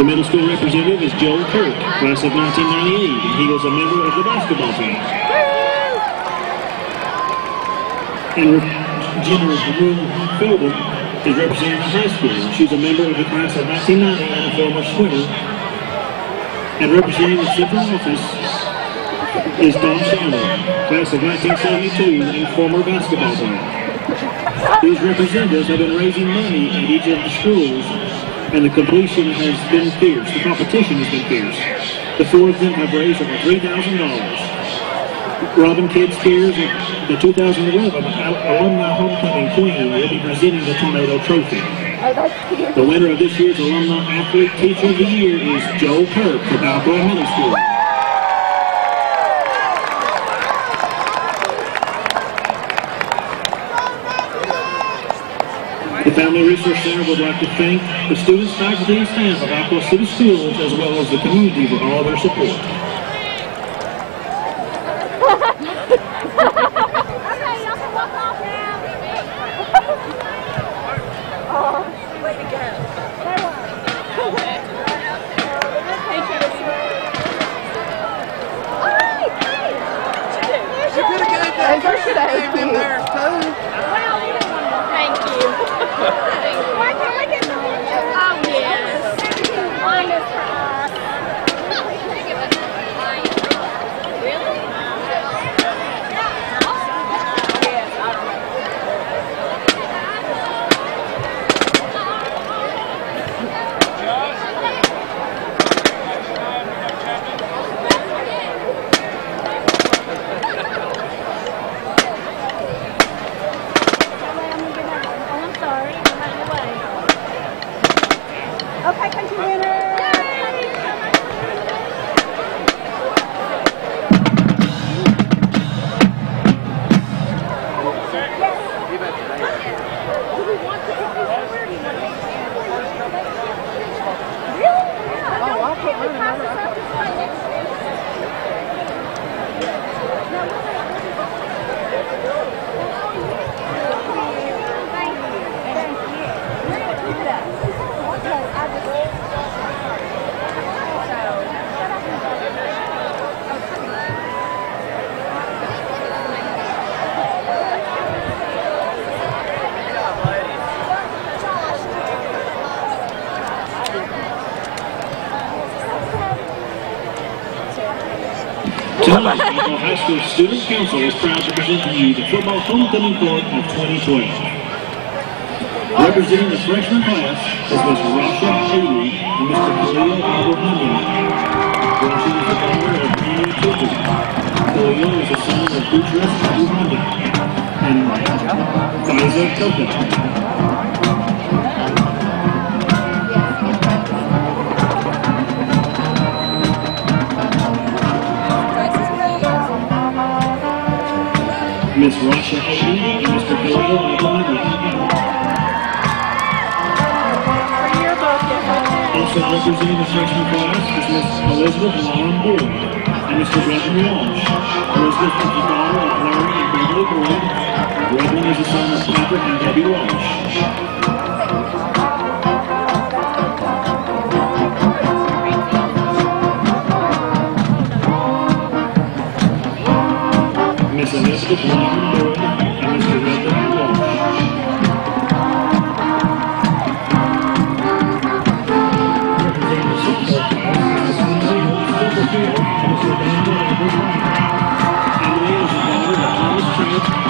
The middle school representative is Joel Kirk, class of 1998, and he was a member of the basketball team. And General Maroon Felden is representing the high school. She's a member of the class of 1990 and a former swimmer. And representing the central office is Don Sharman, class of 1972 and former basketball player. These representatives have been raising money at each of the schools, and the completion has been fierce. The competition has been fierce. The four of them have raised over $3,000. Robin Kidd Spears, the 2011 Alumni Homecoming Queen, will be presenting the Tornado Trophy. The winner of this year's Alumni Athlete Teacher of the Year is Joel Kirk from Alcoa Middle School. The Family Resource Center would like to thank the students, faculty, and staff of Alcoa City Schools, as well as the community, for all their support. Tonight, Alcoa High School Student Council is proud to present to you the football homecoming court of 2012. Representing the freshman class is Ms. Rasha Haley and Mr. Khalil Abrahamian. Rasha is the daughter of Annie Tippett. Khalil is the son of Boutros Abrahamian and Faiza Coca. Ms. Rasha Haley and Mr. Khalil Abrahamian. Also representing the freshman class is Ms. Elizabeth Lauren Boyd and Mr. Redmond Walsh. Elizabeth is the daughter of Larry and Beverly Boyd. Redmond is the son of Patrick and Debbie Walsh. Ms. Elizabeth Lauren Boyd and Mr. Redmond Walsh.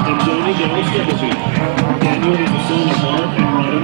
And Joni Dallas Stubblefield. Daniel is the son of Mark and Ryder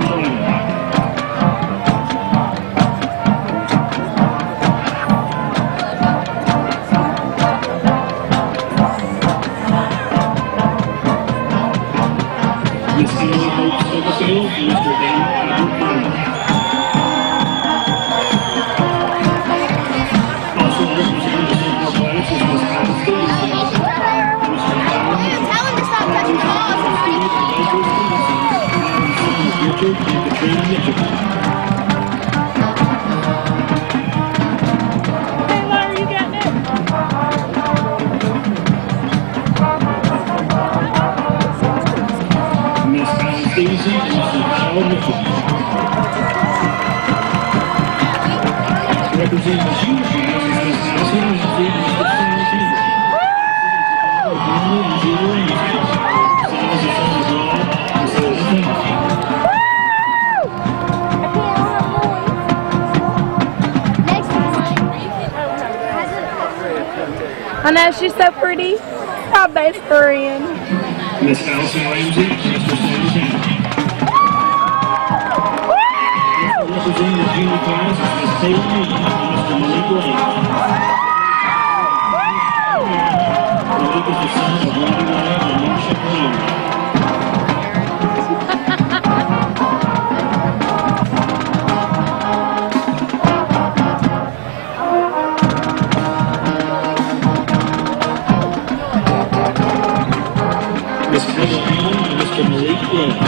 representing the junior class is Miss Allison Ramsey and Mr. Sam Campbell. And junior Ramsey. Sam is the son of Rob and Sarah Campbell. I know, she's so pretty. My best friend. Miss Allison Ramsey and Mr. Sam Campbell. Representing the junior class is Miss Taylor Newton and Mr. Malik Lane. Malik is the son of Robbie Lane and Marsha Brown. Miss Taylor Newton and Mr. Malik Lane.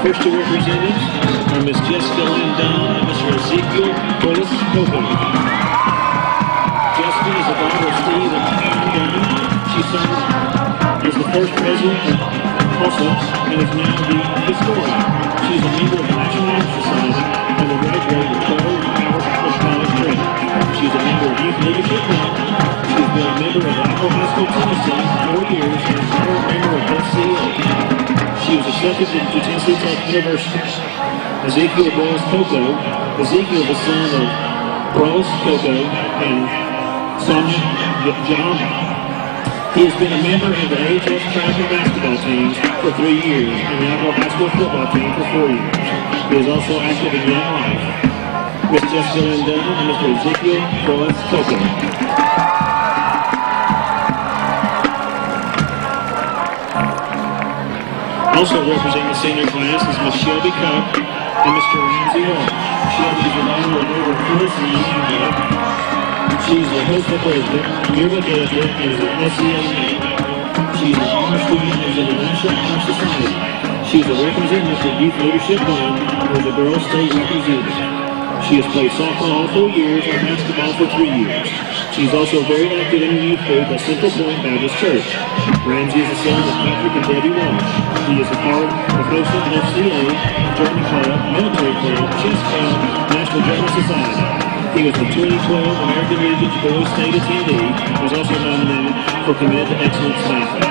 First two representatives are Miss Jessica Lynn Dunn and Mr. Ezekiel Willis Coco. Jessica is the daughter of Steve and Karen Dunn. She served as the first president of also and is now the historian. She is a member of the National Honor Society and a graduate of Charter Howard College Training. She is a member of Youth Leadership Club. She has been a member of Alcoa High School Tennessee for 4 years and is a member of SCA. She was accepted into Tennessee Tech University. Ezekiel Broyles Coco. Ezekiel, the son of Broyles Coco and Sonia John. He has been a member of the AHS track and basketball teams for 3 years and the Alcoa High School football team for 4 years. He is also active in Young Life. Miss Jessica Lynn Dunn and Mr. Ezekiel Broyles Coco. Also representing the senior class is Miss Shelby Cup and Mr. Ramsey Walsh. Shelby is the daughter of over Chris and Ian. She's the host president, yearbook editor, and is an SCA member. She's an honor student and is in the National Honor Society. She's a representative of Youth Leadership Club and is a girls' state representative. She has played softball all 4 years and basketball for 3 years. She's also very active in the youth group at Central Point Baptist Church. Ramsey is the son of Patrick and Debbie Walsh. He is a part of hosting FCA, German Club, Military Club, Chess Club, National German Society. He was the 2012 American Legion's Boys State attendee and was also nominated for Committed to Excellence Banquet.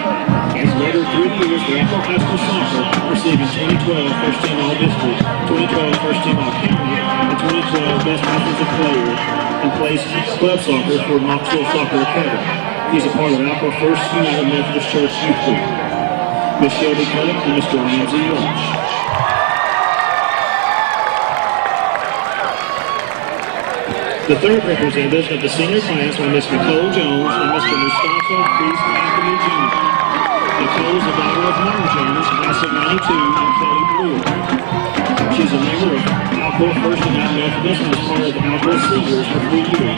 He's later 3 years for Alcoa High School Soccer, receiving 2012 First Team All-District, 2012 First Team All-County, and 2012 Best Offensive Player, and plays club soccer for Knoxville Soccer Academy. He's a part of Alcoa First United Methodist Church Youth Group. Miss Shelby Cullip and Mr. Ramsey Walsh. The third representatives of the senior class are Miss Nicole Jones and Mr. Mustafa Priest Anthony Jr. Nicole is the daughter of Martin Jones, class of 92, and Kelly Brewer. She's a member of Alcoa First United Methodist and is part of the Alcoa Seniors for 3 years.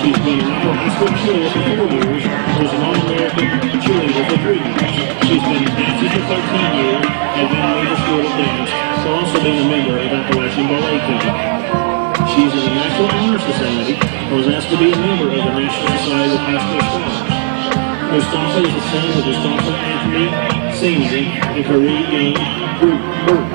She's been an Alcoa High School cheerleader for 4 years and was an All-American cheerleader for 3 years. She's been in dances for 13 years and been a leader school of dance, so also been a member of Appalachian Ballet Company. She's in the National Honor Society and was asked to be a member of the National Society of High School Scholars. Mustafa is the son of Mustafa Anthony Sr. and Kareem Young Burke,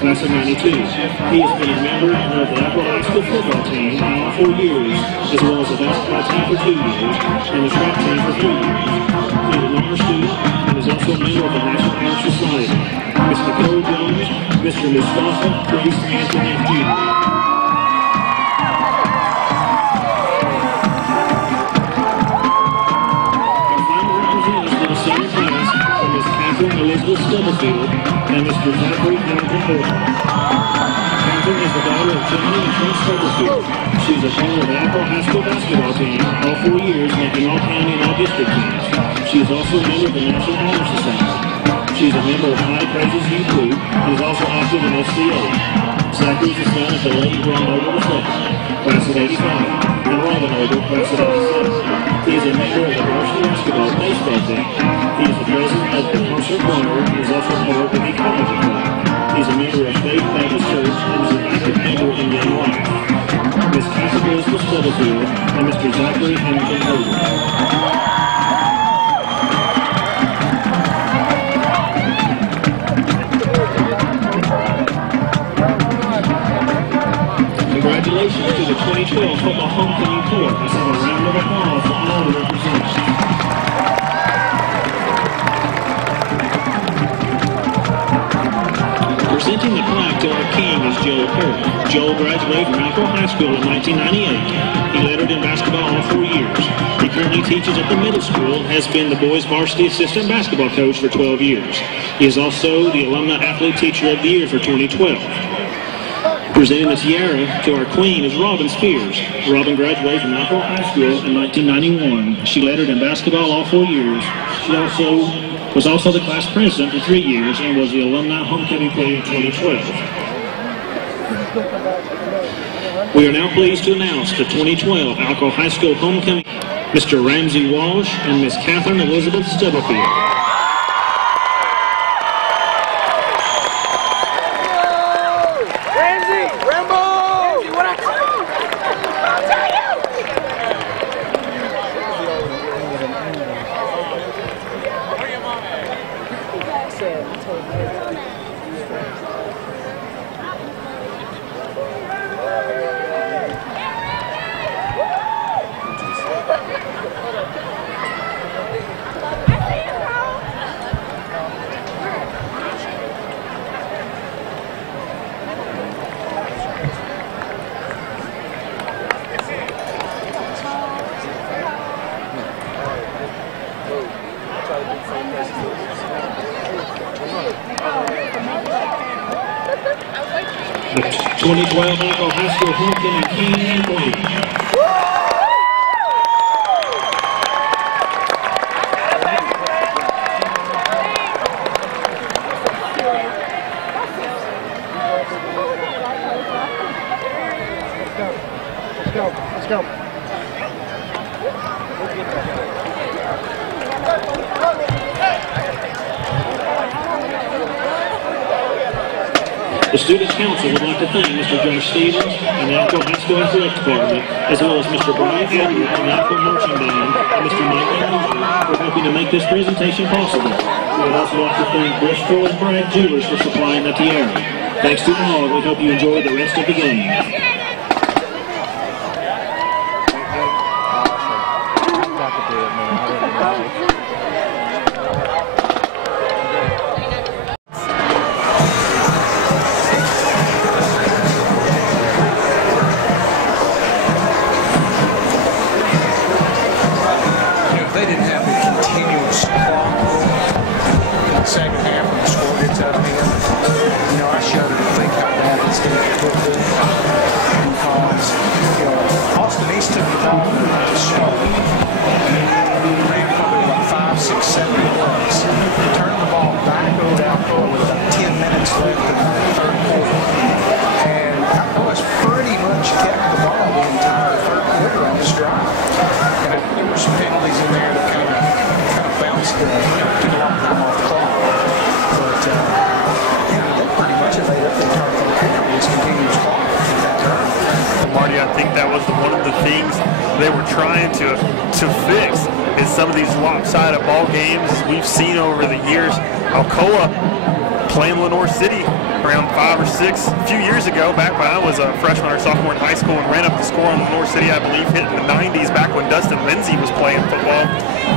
class of 92. He has been a member of the Alcoa High School football team in all 4 years, as well as the basketball team for 2 years and the track team for 3 years. He is an honor student and is also a member of the National Honor Society. Ms. Nicole Jones, Mr. Mustafa Priest Anthony Jr. Elizabeth Stubblefield and Mr. Zachary Hamilton Horton. Hamilton is the daughter of Johnny and Trent Stubblefield. She's a part of the Alcoa High School basketball team all 4 years, making all county and all district teams. She is also a member of the National Honor Society. She is a member of High Praises Youth Group and is also active in SCA. Zachary is the son of the late Ron Noble II, class of 85, and Robin Noble, class of 87. He is a member of the varsity basketball baseball team. He is the president of the concert choir and is also part of the Ecology Club. He is a member of Faith Baptist Church and is an active member in Young Life. Ms. Cassie Elizabeth Stubblefield and Mr. Zachary Hamilton Hogan. 2012 football homecoming court. Let's have a round of applause for all the representatives. Presenting the plaque to our king is Joel Kirk. Joel graduated from Alcoa High School in 1998. He lettered in basketball all 4 years. He currently teaches at the middle school and has been the boys varsity assistant basketball coach for 12 years. He is also the Alumni Athlete Teacher of the Year for 2012. Presenting the tiara to our queen is Robin Spears. Robin graduated from Alcoa High School in 1991. She lettered in basketball all 4 years. She was also the class president for 3 years and was the Alumni Homecoming Player in 2012. We are now pleased to announce the 2012 Alcoa High School Homecoming, Mr. Ramsey Walsh and Miss Catherine Elizabeth Stubblefield. The 2012 Alcoa High School Homecoming King and Queen. Let's go. The Students' Council would like to thank Mr. Josh Stevens and the Alcoa High School Athletic Department, as well as Mr. Brian Edwards and the Alcoa Marching Band, and Mr. Mike Andrews for helping to make this presentation possible. We would also like to thank Bristol and Bragg Jewelers for supplying the tiara. Thanks to all, we hope you enjoy the rest of the game. Second half when the score gets up here, I shudder to think how bad it's going to look because, Austin East took the ball to start. Ran probably about 5, 6, 7 plays. Turned the ball back over to Alcoa with about 10 minutes left in the third quarter. And Alcoa's pretty much kept the ball the entire third quarter on this drive. And I think there were some penalties in there that kind of bounced took a lot of time off the clock. Pretty much if they left the entire third quarter, it was continuous clock at that turn. Marty, I think that was one of the things they were trying to fix is some of these lopsided ball games we've seen over the years. Alcoa playing Lenore City around 5 or 6 a few years ago, back when I was a freshman or sophomore in high school, and ran up the score on Lenore City, I believe, hit in the 90s back when Dustin Lindsay was playing football.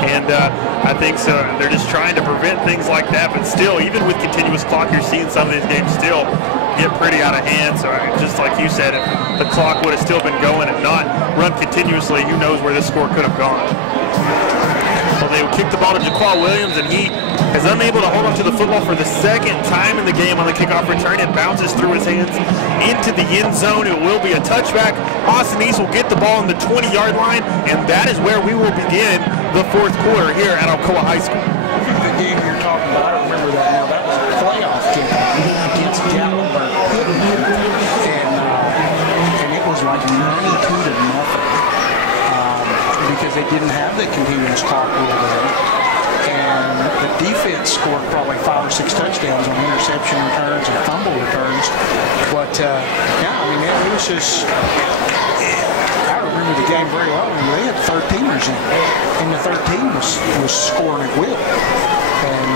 And I think so. They're just trying to prevent things like that. But still, even with continuous clock, you're seeing some of these games still get pretty out of hand. So just like you said, if the clock would have still been going and not run continuously, who knows where this score could have gone. Well, they kick the ball to Jaquan Williams, and he is unable to hold on to the football for the second time in the game on the kickoff return. It bounces through his hands into the end zone. It will be a touchback. Austin East will get the ball on the 20-yard line, and that is where we will begin the fourth quarter here at Alcoa High School. The game you're talking about, I remember that now. That was a playoff game against Gatlinburg. And it was like 92 to nothing because they didn't have the continuous clock rule there. And the defense scored probably 5 or 6 touchdowns on interception returns and fumble returns. But, it was just, I remember the game very well. They had 13ers in it, and the 13 was scoring at will. And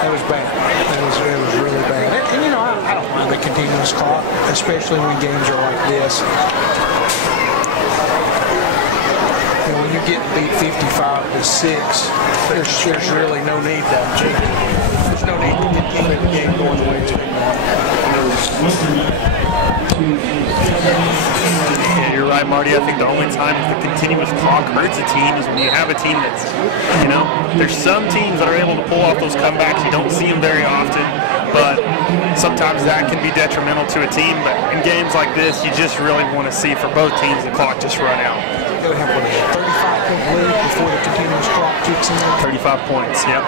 that was bad. It was really bad. And you know, I don't mind the continuous clock, especially when games are like this. And when you get beat 55-6, there's really no need to. There's no need to continue the game going the way it's been. Yeah, you're right, Marty. I think the only time the continuous clock hurts a team is when you have a team that's, you know, there's some teams that are able to pull off those comebacks. You don't see them very often, but sometimes that can be detrimental to a team. But in games like this, you just really want to see for both teams the clock just run out. They have what, a 35-point lead before the continuous clock kicks in? 35 points, yep.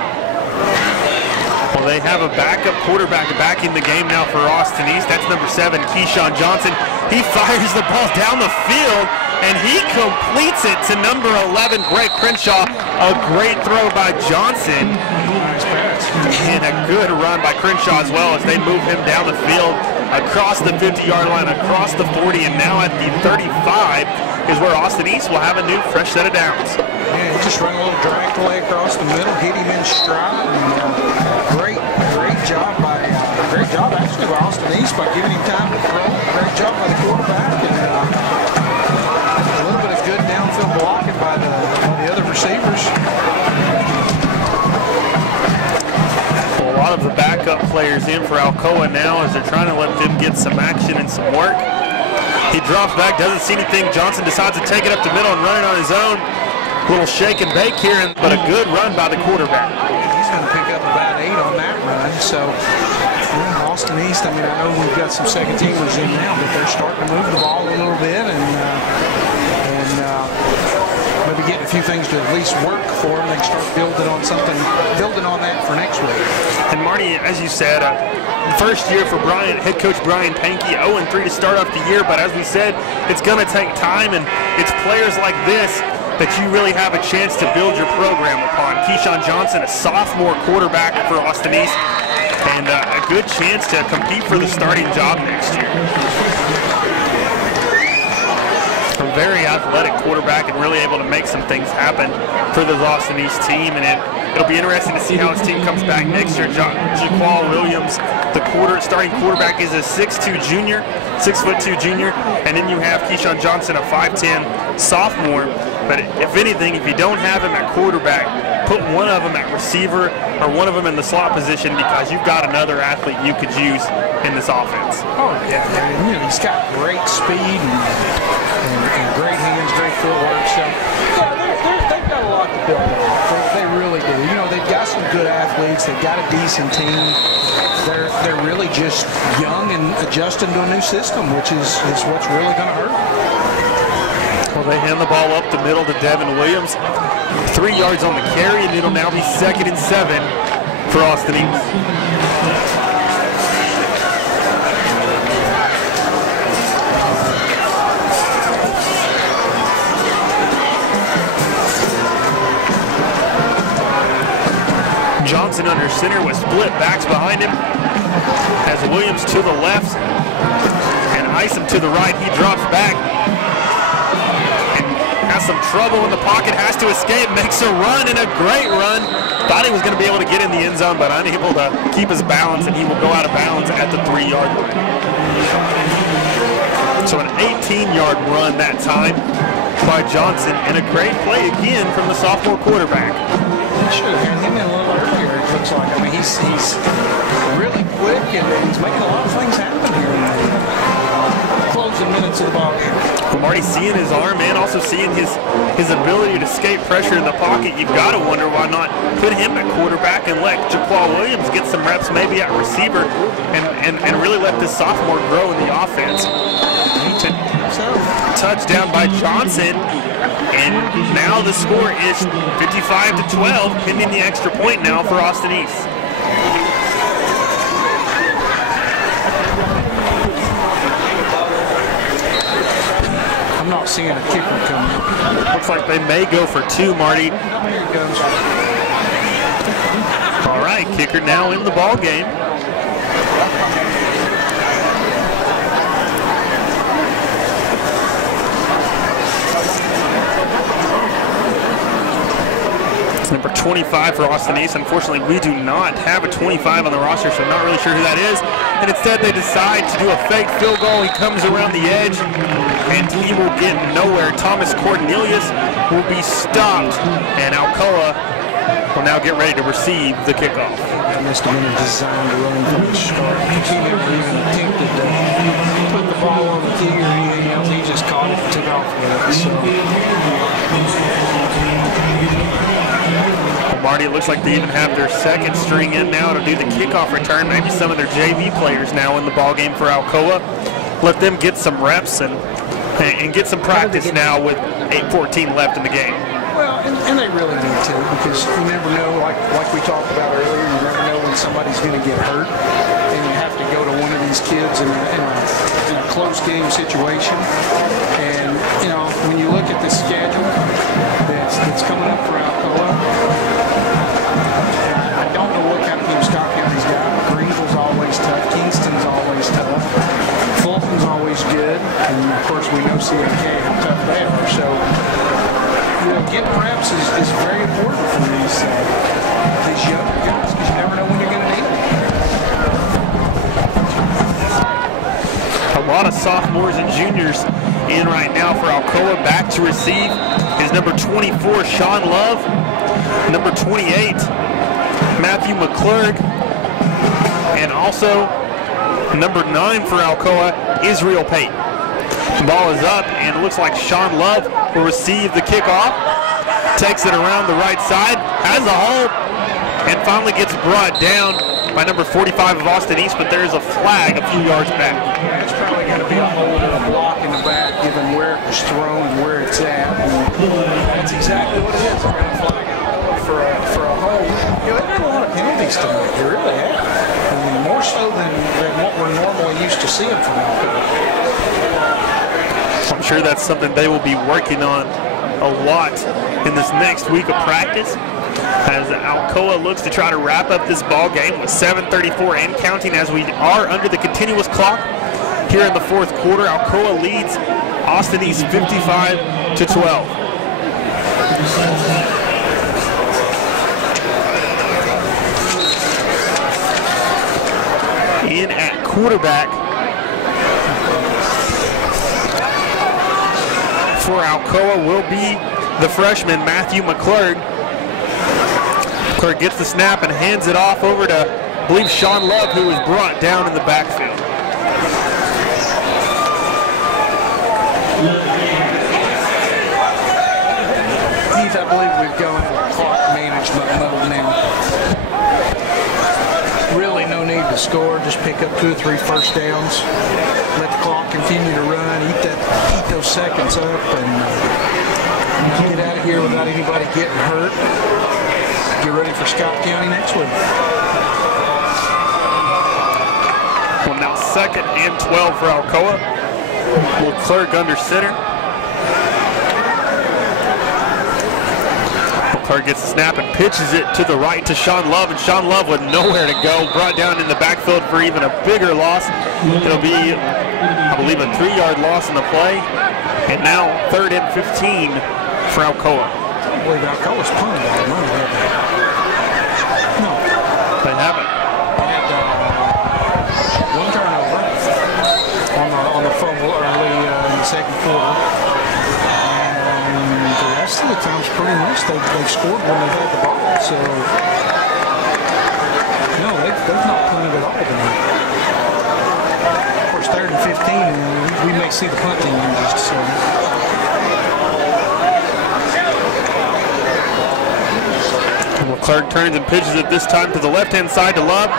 Well, they have a backup quarterback backing the game now for Austin East. That's number 7, Keyshawn Johnson. He fires the ball down the field, and he completes it to number 11, Greg Crenshaw. A great throw by Johnson. And a good run by Crenshaw as well as they move him down the field across the 50-yard line, across the 40, and now at the 35 is where Austin East will have a new fresh set of downs. Yeah, he just ran a little drag play across the middle, hit him in stride, and great job actually by Austin East by giving him time to throw. Great job by the quarterback, and a little bit of good downfield blocking by the other receivers. Well, a lot of the backup players in for Alcoa now as they're trying to let them get some action and some work. He drops back, doesn't see anything. Johnson decides to take it up the middle and run it on his own. A little shake and bake here, but a good run by the quarterback. He's going to pick up about 8 on that run. So, Austin East, I mean, I know we've got some second teamers in now, but they're starting to move the ball a little bit and maybe getting a few things to at least work for them. They can start building on that for next week. And Marty, as you said, first year for head coach Brian Pankey, 0-3 to start off the year, but as we said, it's going to take time, and it's players like this that you really have a chance to build your program upon. Keyshawn Johnson, a sophomore quarterback for Austin East, and a good chance to compete for the starting job next year. A very athletic quarterback and really able to make some things happen for the Austin East team, and it'll be interesting to see how his team comes back next year. Jaquan Williams, the starting quarterback, is a 6'2 junior, 6'2" junior, and then you have Keyshawn Johnson, a 5'10" sophomore. But if anything, if you don't have him at quarterback, put one of them at receiver or one of them in the slot position, because you've got another athlete you could use in this offense. Oh, yeah. You know, he's got great speed and great hands, great footwork. So, yeah, they've got a lot to build on. They really do. You know, they've got some good athletes. They've got a decent team. They're really just young and adjusting to a new system, which is what's really going to hurt. Well, they hand the ball up the middle to Devin Williams. 3 yards on the carry, and it'll now be 2nd and 7 for Austin East. Johnson under center with split backs behind him. Has Williams to the left and Isom to the right. He drops back. Has some trouble in the pocket, has to escape, makes a run, and a great run. Thought he was going to be able to get in the end zone, but unable to keep his balance, and he will go out of bounds at the 3-yard line. So an 18-yard run that time by Johnson, and a great play again from the sophomore quarterback. Should have had him in a little earlier, it looks like. I mean, he's really quick, and he's making a lot of things happen here in the closing minutes of the ball game. I'm already seeing his arm and also seeing his ability to escape pressure in the pocket. You've got to wonder why not put him at quarterback and let Jaquan Williams get some reps maybe at receiver and really let this sophomore grow in the offense. Touchdown by Johnson, and now the score is 55-12, pending the extra point now for Austin East. I'm not seeing a kicker coming. Looks like they may go for 2, Marty. Here it goes. All right, kicker now in the ball game. Number 25 for Austin East. Unfortunately, we do not have a 25 on the roster, so I'm not really sure who that is. And instead, they decide to do a fake field goal. He comes around the edge, and he will get nowhere. Thomas Cornelius will be stopped, and Alcoa will now get ready to receive the kickoff. That must have been a design to run from the start. He never even attempted to put the ball on the tee or anything else. He just caught it and took off with it. So. Marty, it looks like they even have their second string in now to do the kickoff return. Maybe some of their JV players now in the ball game for Alcoa. Let them get some reps and get some practice now with 8:14 left in the game. Well, and they really need to, because you never know, like we talked about earlier, you never know when somebody's going to get hurt, and you have to go to one of these kids in a close game situation. And, you know, when you look at the schedule that's coming up for Alcoa, I don't know what kind of team Scott County's got. Greenville's always tough. Kingston's always tough. Fulton's always good. And, of course, we know CMK how tough they are. So, you know, getting reps is very important for these younger guys, because you never know when you're going to need them. A lot of sophomores and juniors in right now for Alcoa. Back to receive is number 24, Sean Love. Number 28, Matthew McClurg. And also number 9 for Alcoa, Israel Pate. The ball is up, and it looks like Sean Love will receive the kickoff. Takes it around the right side, has a hole, and finally gets brought down by number 45 of Austin East, but there's a flag a few yards back. Yeah, it's probably going to be a hold or a block in the back, given where it was thrown and where it's at. And that's exactly what it is. They're going to flag out for a hold. You know, they've got a lot of penalties tonight. They really have. I mean, more so than what we're normally used to seeing from Alcoa. I'm sure that's something they will be working on a lot in this next week of practice, as Alcoa looks to try to wrap up this ball game with 7:34 and counting, as we are under the continuous clock here in the fourth quarter. Alcoa leads Austin East 55-12. In at quarterback for Alcoa will be the freshman, Matthew McClurg. McClurg gets the snap and hands it off over to, I believe, Sean Love, who was brought down in the backfield. Heath, I believe we've gone to clock management mode now. Really no need to score, just pick up 2 or 3 first downs. Let the clock continue to run, eat those seconds up, and get out of here without anybody getting hurt. Get ready for Scott County next week. Well, now 2nd and 12 for Alcoa. McClurg under center. McClurg gets the snap and pitches it to the right to Sean Love, and Sean Love with nowhere to go, brought down in the backfield for even a bigger loss. It'll be, I believe, a 3-yard loss in the play, and now 3rd and 15 for Alcoa. I believe Alcoa's punted all the money, haven't they? No. They haven't. They had 1 turnover on the fumble early in the second quarter. And the rest of the time's pretty much they've scored when they've had the ball. So, no, they've not punted at all tonight. Of course, 3rd and 15, and we may see the punt team in just a second. McClurg turns and pitches it this time to the left-hand side to Love.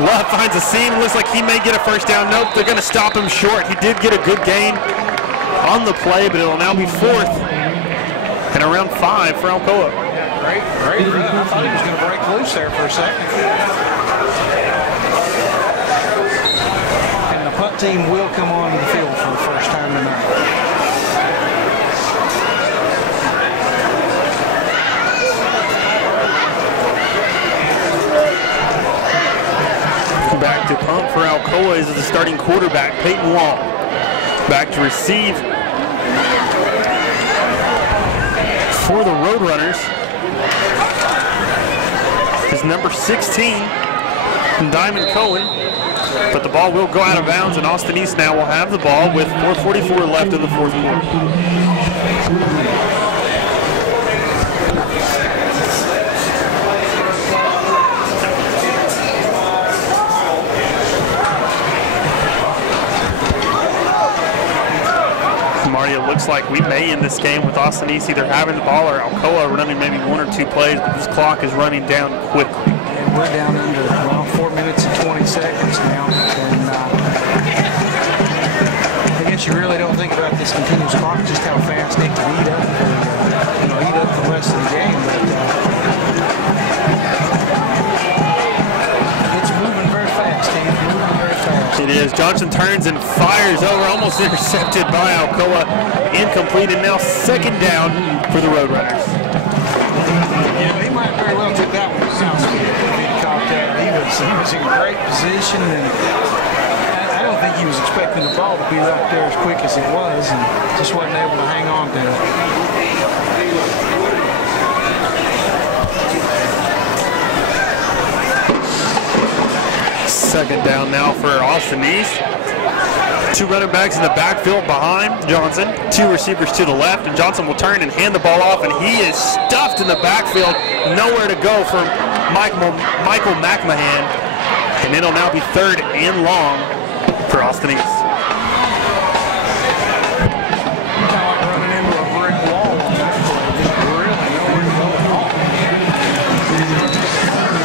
Love finds a seam. Looks like he may get a first down. Nope, they're going to stop him short. He did get a good gain on the play, but it'll now be 4th and around 5 for Alcoa. Great run. I thought he was going to break loose there for a second. And the punt team will come onto the field for the first time tonight. Back to punt for Alcoa is the starting quarterback, Peyton Wall. Back to receive for the Roadrunners number 16, Diamond Cohen. But the ball will go out of bounds, and Austin East now will have the ball with 4:44 left in the fourth quarter. Marty, it looks like we may end this game with Austin East either having the ball or Alcoa running maybe 1 or 2 plays, but this clock is running down quickly. And we're down under 4 minutes and 20 seconds now. And I guess you really don't think about this continuous clock, just how fast it can eat up, eat up the rest of the game. But it's moving very fast, Steve. Moving very fast. It is. Johnson turns and fires over, almost intercepted by Alcoa. Incomplete, and now second down for the Roadrunners. Yeah, he might very well take that one to Southfield if he caught that. He was in great position, and I don't think he was expecting the ball to be right there as quick as it was, and just wasn't able to hang on to it. Second down now for Austin East. 2 running backs in the backfield behind Johnson. 2 receivers to the left, and Johnson will turn and hand the ball off, and he is stuffed in the backfield. Nowhere to go for Michael McMahon, and it'll now be 3rd and long for Austin East. Running into a brick wall on that play. Really nowhere to go at all.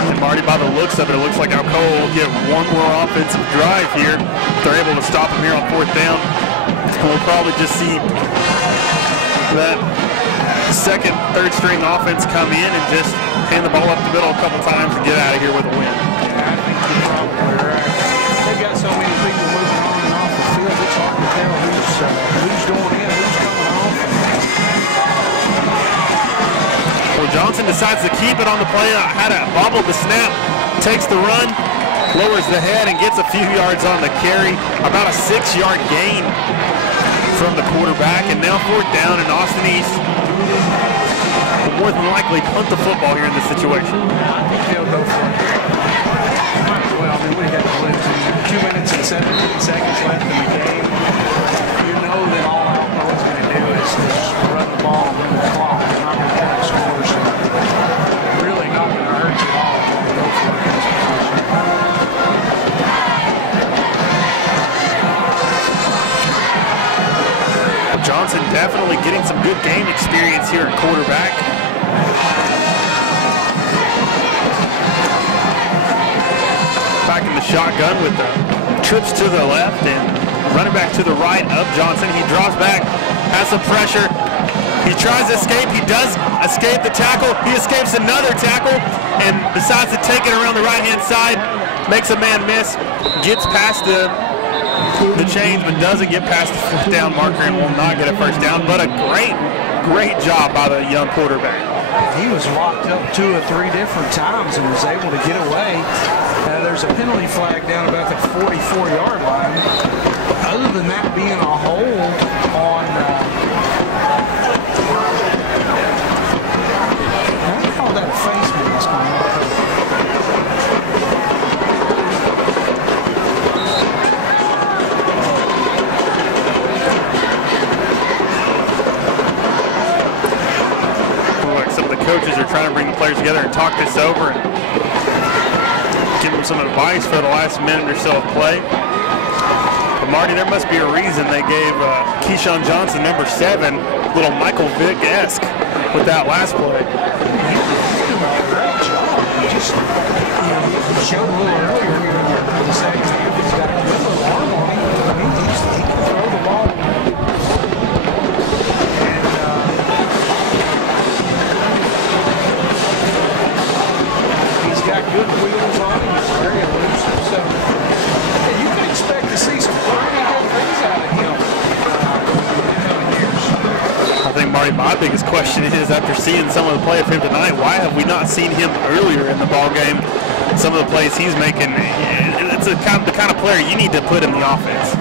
And Marty, by the looks of it, it looks like Alcoa will get one more offensive drive here. They're able to stop him here on 4th down. We'll probably just see that second, third string offense come in and just hand the ball up the middle a couple times and get out of here with a win. Yeah, I think you're probably right. They got so many people moving on and off the field, it's hard to tell who's going in, who's coming off. Well, Johnson decides to keep it on the play. Had to bobble the snap, takes the run, lowers the head, and gets a few yards on the carry. About a 6-yard gain from the quarterback, and now 4th down, and Austin East will more than likely punt the football here in this situation. I think they'll go for it. Might as well. I mean, we got 2 minutes and 17 seconds left in the game. You know that all Alcoa's going to do is run the ball and run the clock. They're not going to try to score, so really not going to hurt you all. Go for it in this position. Johnson definitely getting some good game experience here at quarterback. Back in the shotgun with the trips to the left and running back to the right of Johnson. He draws back, has some pressure. He tries to escape. He does escape the tackle. He escapes another tackle and decides to take it around the right-hand side. Makes a man miss. Gets past the chains, but doesn't get past the 4th down marker and will not get a first down. But a great job by the young quarterback. He was locked up 2 or 3 different times and was able to get away. There's a penalty flag down about the 44-yard line. Other than that being a hold on I call that a face mask. Coaches are trying to bring the players together and talk this over and give them some advice for the last minute or so of play. But Marty, there must be a reason they gave Keyshawn Johnson, number 7, little Michael Vick-esque with that last play. Just, he showed a little earlier, the second half, he's got a little arm on him. He can throw the ball. Got good wheels on him. He's very elusive. So you can expect to see some pretty good things out of him in the coming years. I think, Marty, my biggest question is, after seeing some of the play of him tonight, why have we not seen him earlier in the ball game? Some of the plays he's making, it's the kind of player you need to put in the offense.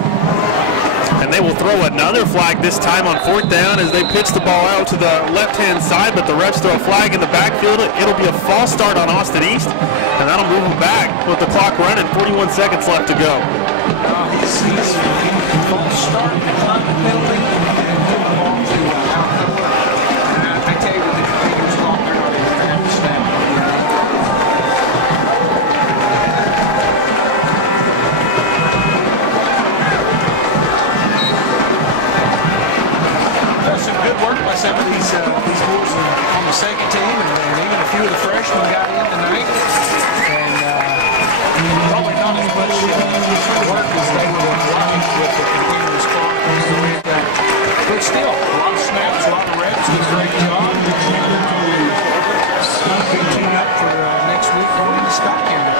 And they will throw another flag this time on 4th down as they pitch the ball out to the left-hand side, but the refs throw a flag in the backfield. It'll be a false start on Austin East, and that'll move them back with the clock running, 41 seconds left to go. He's false start, not the penalty, and put the ball to Alcoa. I tell you, the fingers long, they're not even going to have to snap. Some good work by some of these boys on the second team, and even a few of the freshmen got in tonight. And probably not as much work as they would have liked with the continuous clock. But still, a lot of snaps, a lot of reps, did a great job. Tune up for next week going into Scott County.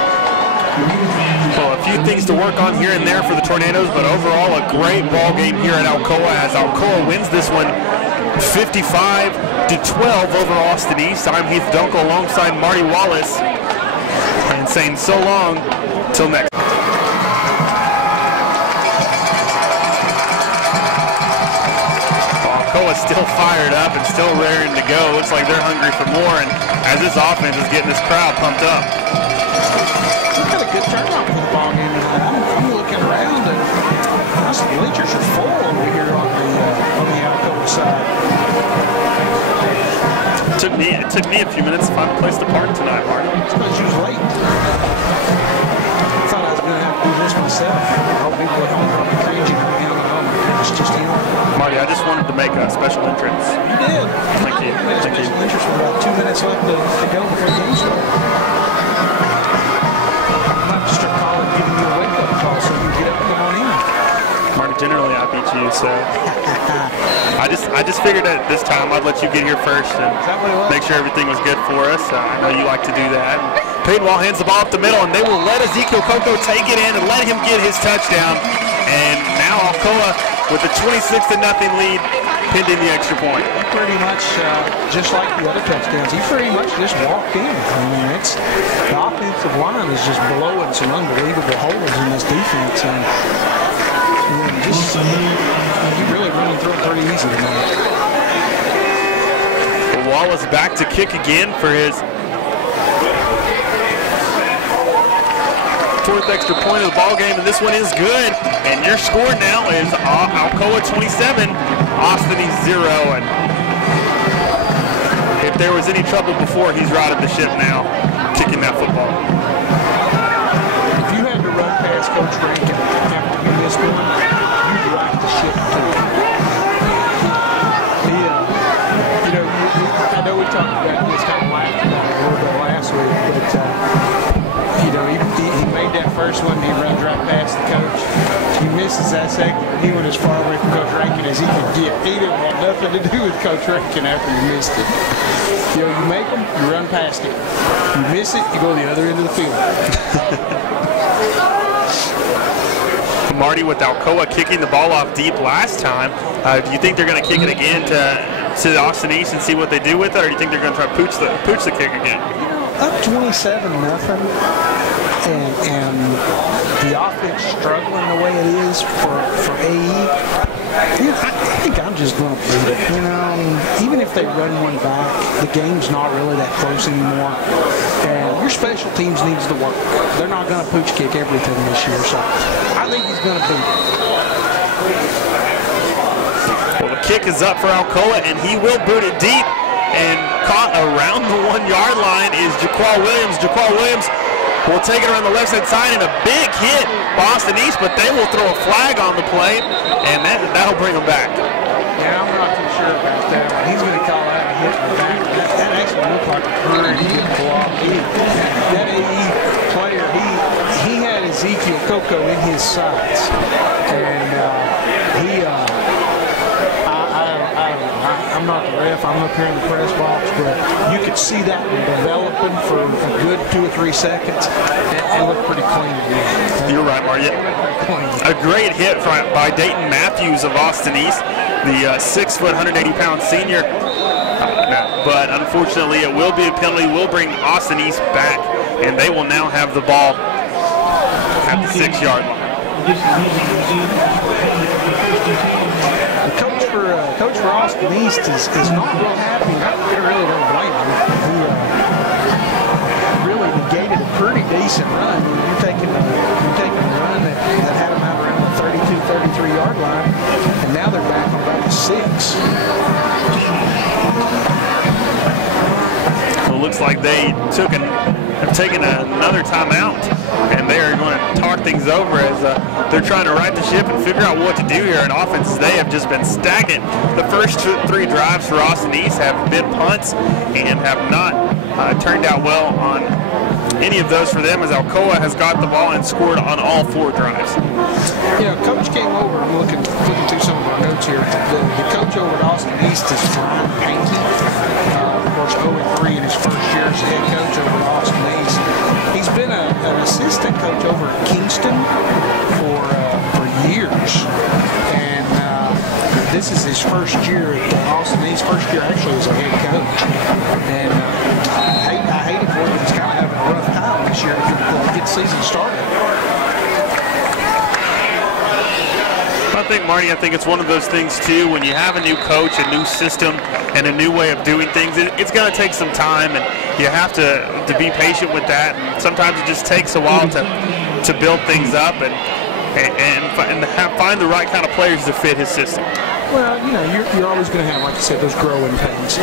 Well, a few things to work on here and there for the Tornadoes, but overall a great ball game here at Alcoa as Alcoa wins this one 55-12 over Austin East. I'm Heath Dunkel alongside Marty Wallace and saying so long till next. Alcoa's still fired up and still raring to go. Looks like they're hungry for more, and as this offense is getting this crowd pumped up. We've had a good turnout for the ball game tonight. I'm looking around, and the bleachers are full over here on the Alcoa side. It took me a few minutes to find a place to park tonight, Marty. It's because you was late. I thought I was going to have to do this myself. All people at home probably cringing right now. Oh my goodness, just him. Marty, I just wanted to make a special entrance. You did. Thank you. You made a special entrance with about 2 minutes left to go before the game started. I might just start calling, giving you a wake-up call so you get up and come on in. Marty, generally I beat you, so I just figured that this time I'd let you get here first and make sure everything was good for us. I know you like to do that. Peyton Wall hands the ball up the middle, and they will let Ezekiel Coco take it in and let him get his touchdown. And now Alcoa with a 26-0 lead, pending the extra point. Pretty much just like the other touchdowns, he pretty much just walked in. I mean, the offensive line is just blowing some unbelievable holes in this defense, and you're really running through it pretty easy tonight. Wall is back to kick again for his 4th extra point of the ball game, and this one is good. And your score now is Alcoa 27, Austin East 0. And if there was any trouble before, he's routed the ship now, kicking that football. If you had to run past Coach Rankin after you missed one, you'd right the ship too. I know we talked about this kind of laughed about it a little bit last week, but he made that first one, he runs right past the coach. He misses that second. He went as far away from Coach Rankin as he could get. He didn't want nothing to do with Coach Rankin after you missed it. You make them, you run past it. You miss it, you go to the other end of the field. Marty, with Alcoa kicking the ball off deep last time, do you think they're going to kick it again to Austin East and see what they do with it, or do you think they're going to try to pooch the kick again? Up 27-0, and the offense struggling the way it is for AE. I think I'm just going to beat it. Even if they run one back, the game's not really that close anymore. And your special teams needs to work. They're not going to pooch kick everything this year, so I think he's going to beat it. Well, the kick is up for Alcoa, and he will boot it deep. And caught around the 1-yard line is Jaquan Williams. Jaquan Williams will take it around the left-hand side, and a big hit Boston East, but they will throw a flag on the play, and that'll bring them back. Yeah, I'm not too sure about that. He's going to call that a hit in the back. That actually looked like a pretty good block. That AE player, he had Ezekiel Coco in his sights, and I'm not the ref, I'm up here in the press box, but you could see that one developing for a good 2 or 3 seconds and looked pretty clean. You're right, Marty. A great hit by Dayton Matthews of Austin East, the 6-foot, 180-pound senior. But unfortunately, it will be a penalty. Will bring Austin East back, and they will now have the ball at the 6-yard line. The coach for Austin East is not real happy. I really don't blame him. He really negated a pretty decent run. You're taking a run that had them out around the 32, 33-yard line, and now they're back on about the 6. Well, it looks like they have taken another timeout, and they are going to talk things over as they're trying to right the ship and figure out what to do here. And offense, they have just been stagnant. The first 3 drives for Austin East have been punts and have not turned out well on any of those for them, as Alcoa has got the ball and scored on all 4 drives. You know, Coach came over. I'm looking through some of our notes here. The coach over at Austin East is Rankin. Of course, 0-3 in his first year as head coach over at Austin East. He's been an assistant coach over at Kingston for years, and this is his first year at Austin East. First year actually as a head coach, and I hate it for him. He's kind of having a rough time this year to get the season started. I think it's one of those things too, when you have a new coach, a new system, and a new way of doing things, it's going to take some time, and you have to be patient with that. And sometimes it just takes a while to build things up and find the right kind of players to fit his system. Well, you know, you're always going to have, like you said, those growing pains.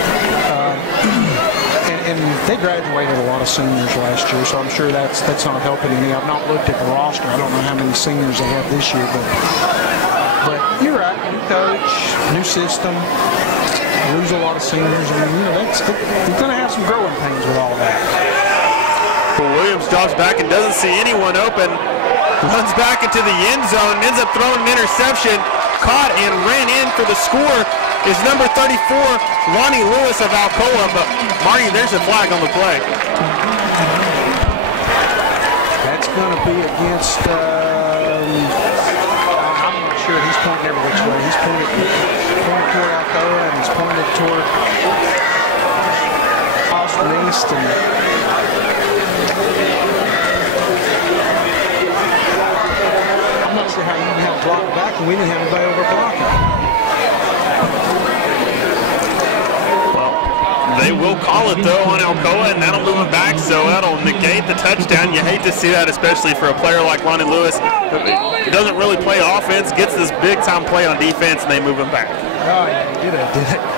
And they graduated a lot of seniors last year, so I'm sure that's not helping any. I've not looked at the roster. I don't know how many seniors they have this year, but you're right. New coach, new system, lose a lot of seniors. I mean, you know, you're going to have some growing pains with all that. Well, Williams drops back and doesn't see anyone open. Runs back into the end zone, ends up throwing an interception. Caught and ran in for the score is number 34, Lonnie Lewis of Alcoa. But Marty, there's a flag on the play. That's going to be against. I'm not sure. He's pointing every which way. He's pointed toward Alcoa, and he's pointed toward Austin East. I'm not sure how you can have blocked back, and we didn't have anybody over blocking. They will call it, though, on Alcoa, and that'll move him back, so that'll negate the touchdown. You hate to see that, especially for a player like Lonnie Lewis. He doesn't really play offense, gets this big-time play on defense, and they move him back. Oh, yeah, he did a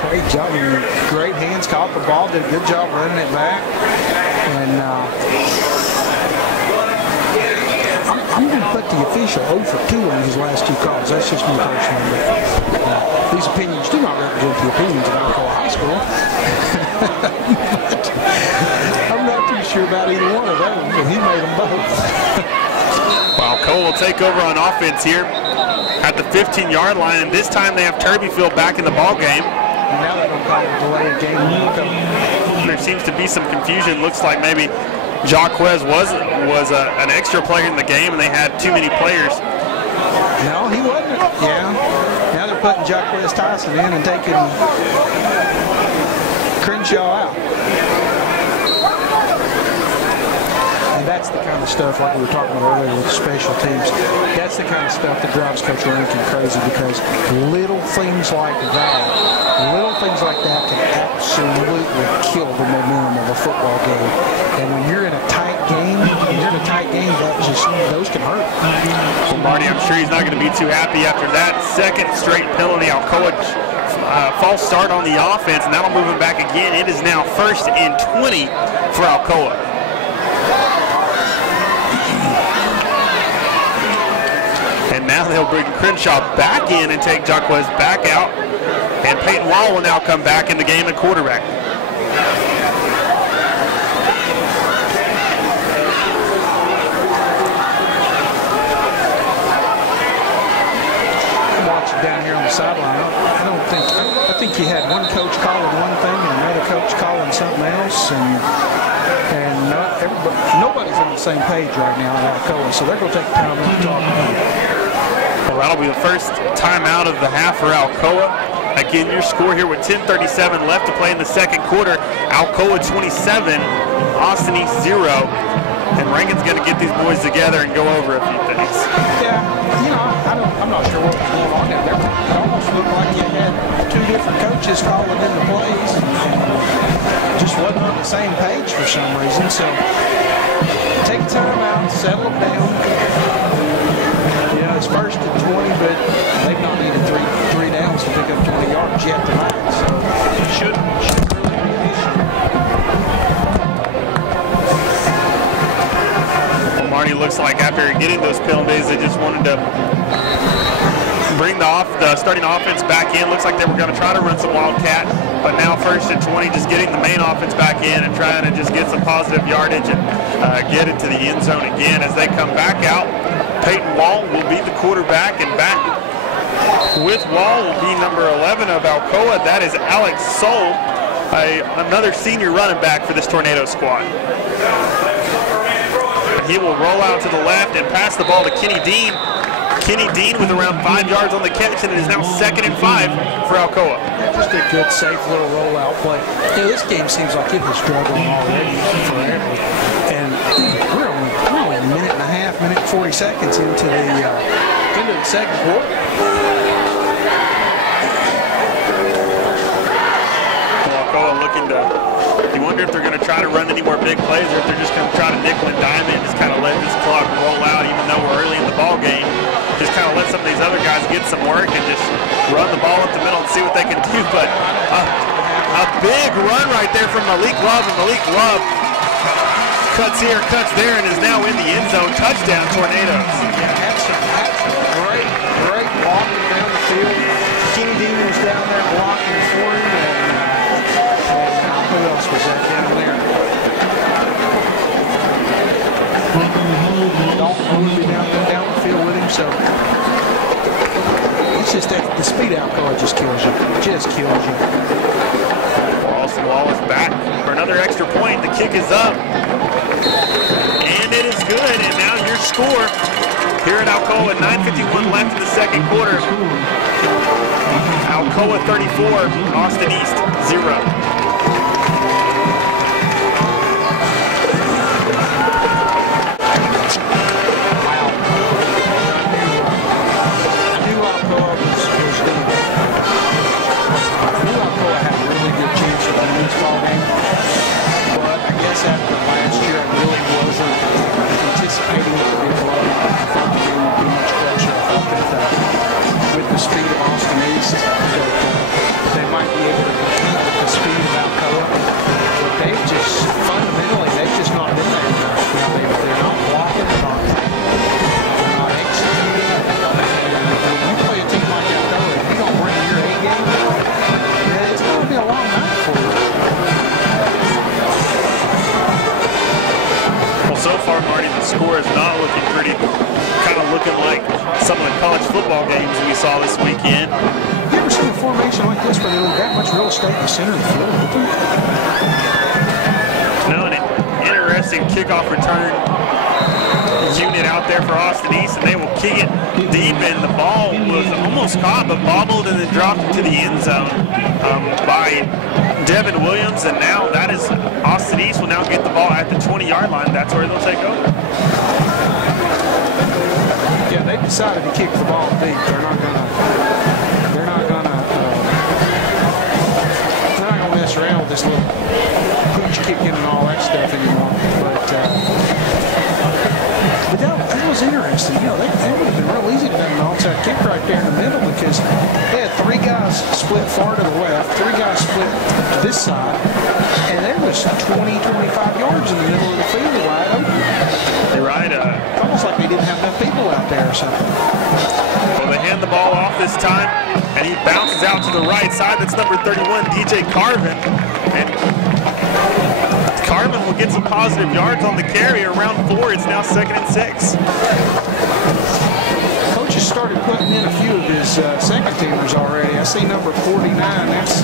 great job. I mean, great hands, caught the ball, did a good job running it back. And I'm going to put the official 0 for 2 on his last 2 calls. That's just me personally. These opinions do not represent the opinions of Alcoa High School. I'm not too sure about either one of them, but he made them both. Well, Alcoa will take over on offense here at the 15-yard line, and this time they have Turbyfield back in the ball game. And now they're going to call it a delayed game. There seems to be some confusion. Looks like maybe Jacquez was an extra player in the game, and they had too many players. No, he wasn't. Yeah. Now they're putting Jacquez Tyson in and taking Crenshaw out. And that's the kind of stuff, like we were talking about earlier with special teams, that's the kind of stuff that drives Coach Rankin crazy, because little things like that can absolutely kill the momentum of a football game. And when you're in a tight game, those can hurt. Well, Marty, I'm sure he's not going to be too happy after that second straight penalty. Alcoa false start on the offense, and that'll move him back again. It is now 1st and 20 for Alcoa. And now they'll bring Crenshaw back in and take Jacquez back out. And Peyton Wall will now come back in the game at quarterback. Down here on the sideline, I think you had one coach calling one thing and another coach calling something else, and nobody's on the same page right now at Alcoa, so they're going to take time to talk about it. Well, that'll be the first timeout of the half for Alcoa. Again, your score here with 10:37 left to play in the second quarter. Alcoa 27, Austin East 0. And Rankin's going to get these boys together and go over a few things. Yeah, you know, I'm not sure what was going on there. It almost looked like you had two different coaches calling in the plays and just wasn't on the same page for some reason. So take time out, settle them down. You know, it's first and 20, but they've not needed three downs to pick up 20 yards yet tonight. So it should really be an issue. Well, Marty, looks like after getting those penalties, they just wanted to bring the starting offense back in. Looks like they were going to try to run some Wildcat, but now first and 20, just getting the main offense back in and trying to just get some positive yardage and get it to the end zone again. As they come back out, Peyton Wall will be the quarterback, and back with Wall will be number 11 of Alcoa. That is Alex Soul, another senior running back for this Tornado squad. He will roll out to the left and pass the ball to Kenny Dean. Kenny Dean with around 5 yards on the catch, and it is now 2nd and 5 for Alcoa. Yeah, just a good, safe little rollout play. Yeah, this game seems like it was struggling already forever. And we're only a minute and a half, minute and 40 seconds into the second quarter. Alcoa looking to, you wonder if they're going to try to run any more big plays or if they're just going to try to nickel and dime it and just kind of let this clock roll out even though we're early in the ball game. Just kind of let some of these other guys get some work and just run the ball up the middle and see what they can do. But a big run right there from Malik Love, and Malik Love cuts here, cuts there, and is now in the end zone. Touchdown, Tornadoes. Yeah, had some great blocking down the field. Kenny Dean was down there blocking for him, and who else was that down there? Dalton would be down the field with him, so it's just that the speed out card just kills you. Just kills you. Austin Wall is back for another extra point. The kick is up. And it is good. And now your score here at Alcoa, 9:51 left in the second quarter. Alcoa 34, Austin East 0. After last year, I really wasn't anticipating it to be blown. I thought the game would be much closer. I thought that with the speed of Austin East, that they might be able to compete with the speed of Alcoa. But they've just, fundamentally, they've just not been there enough. They're not blocking, they're not executing. When you play a team like Alcoa, if you don't bring your A game, it's going to be a long night for you. So far, Marty, the score is not looking pretty. Kind of looking like some of the college football games we saw this weekend. You ever seen a formation like this where they leave that much real estate in the center of the field? No, an interesting kickoff return unit out there for Austin East, and they will kick it deep, and the ball was almost caught, but bobbled and then dropped into the end zone by Devin Williams, and now that is Austin East will now get the ball at the 20-yard line. That's where they'll take over. Yeah, they decided to kick the ball deep. They're not gonna mess around with this little pooch kicking and all that stuff anymore. But that was interesting. You know, that would have been real easy to have an onside kick right there in the middle because they had three guys split far to the left, three guys split this side, and there was 20, 25 yards in the middle of the field wide open. You're right. Almost like they didn't have enough people out there or something. Well, they hand the ball off this time, and he bounces out to the right side. That's number 31, DJ Carvin. And Carvin will get some positive yards on the carry. Around 4, it's now 2nd and 6. Coach has started putting in a few of his second teamers already. I see number 49. That's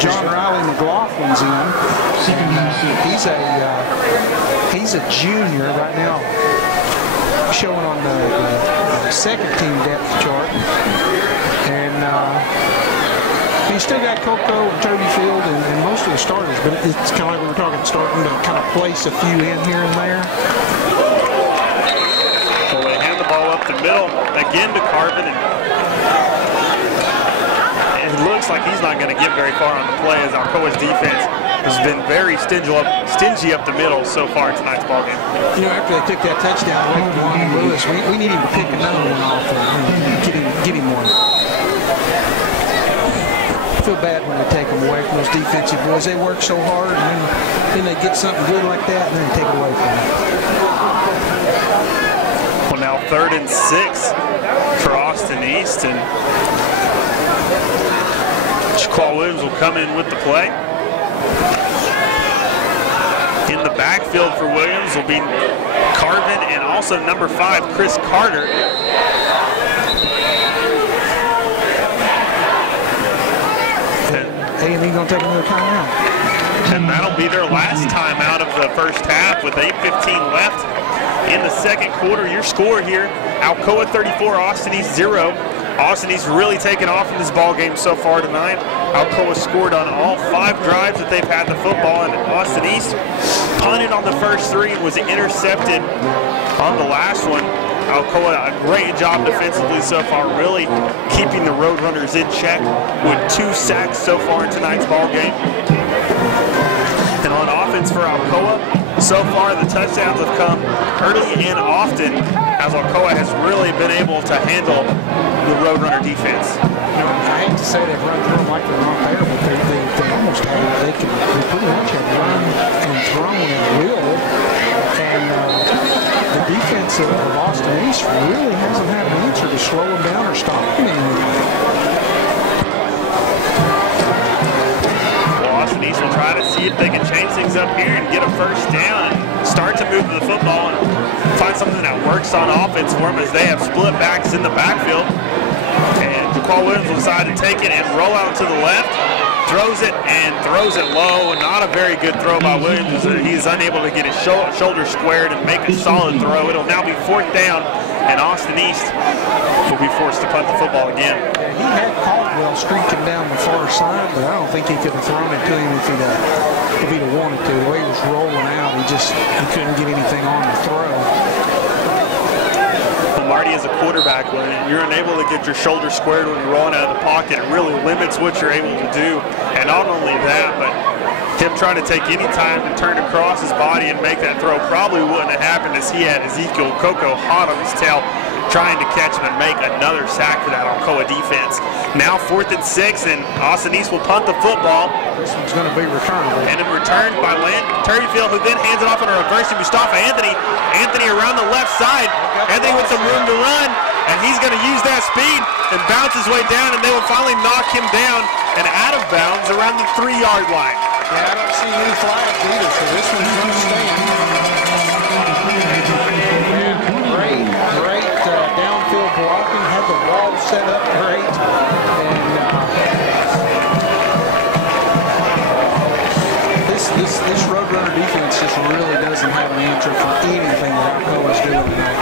John Riley McLaughlin's in. And, he's a junior right now, showing on the second team depth chart. And you still got Coco and Toby Field and most of the starters, but it's kind of like we were talking, starting to kind of place a few in here and there. up the middle again to Carvin, and it looks like he's not going to get very far on the play, as Alcoa's defense has been very stingy up the middle so far in tonight's ballgame. You know, after they took that touchdown away from Juan Lewis, we need him to pick another one off and get him one. I feel bad when they take them away from those defensive boys. They work so hard, and then they get something good like that, and then they take it away from them. Well, now 3rd and 6 for Austin East, and Shaquall Williams will come in with the play. In the backfield for Williams will be Carvin and also number 5, Chris Carter. A&E gonna take another timeout. And that'll be their last timeout of the first half with 8:15 left in the second quarter. Your score here, Alcoa 34, Austin East 0. Austin East really taken off in this ball game so far tonight. Alcoa scored on all 5 drives that they've had the football, and Austin East punted on the first 3 and was intercepted on the last one. Alcoa, a great job defensively so far, really keeping the Roadrunners in check with 2 sacks so far in tonight's ball game. And on offense for Alcoa, so far the touchdowns have come early and often, as Alcoa has really been able to handle the Roadrunner defense. You know, I hate to say they've run through them like they're not there, but they almost have. They pretty much have run and thrown at will. And the defense of Austin East really hasn't had an answer to slow them down or stop them anymore. Well, Austin East will try to see if they can change things up here and get a first down and start to move the football and find something that works on offense for them, as they have split backs in the backfield. And Shaquall Williams will decide to take it and roll out to the left. Throws it low, and not a very good throw by Williams. He's unable to get his shoulder squared and make a solid throw. It'll now be 4th down, and Austin East will be forced to punt the football again. He had Caldwell streaking down the far side, but I don't think he could have thrown it to him if he'd have wanted to. The way he was rolling out, he couldn't get anything on the throw. Marty, as a quarterback, when you're unable to get your shoulder squared when you're rolling out of the pocket, it really limits what you're able to do. And not only that, but him trying to take any time to turn across his body and make that throw probably wouldn't have happened, as he had Ezekiel Coco hot on his tail trying to catch him and make another sack for that Alcoa defense. Now 4th and 6, and Austin East will punt the football. This one's going to be returned. And it's returned by Turveyfield, who then hands it off on a reverse to Mustafa Anthony. Anthony around the left side. Anthony with some room to run, and he's going to use that speed and bounce his way down, and they will finally knock him down and out of bounds around the 3-yard line. Yeah, I don't see any flags either, so this one's going to stand. Great downfield blocking, had the wall set up great, and this Roadrunner defense just really doesn't have an answer for anything that Alcoa is doing tonight.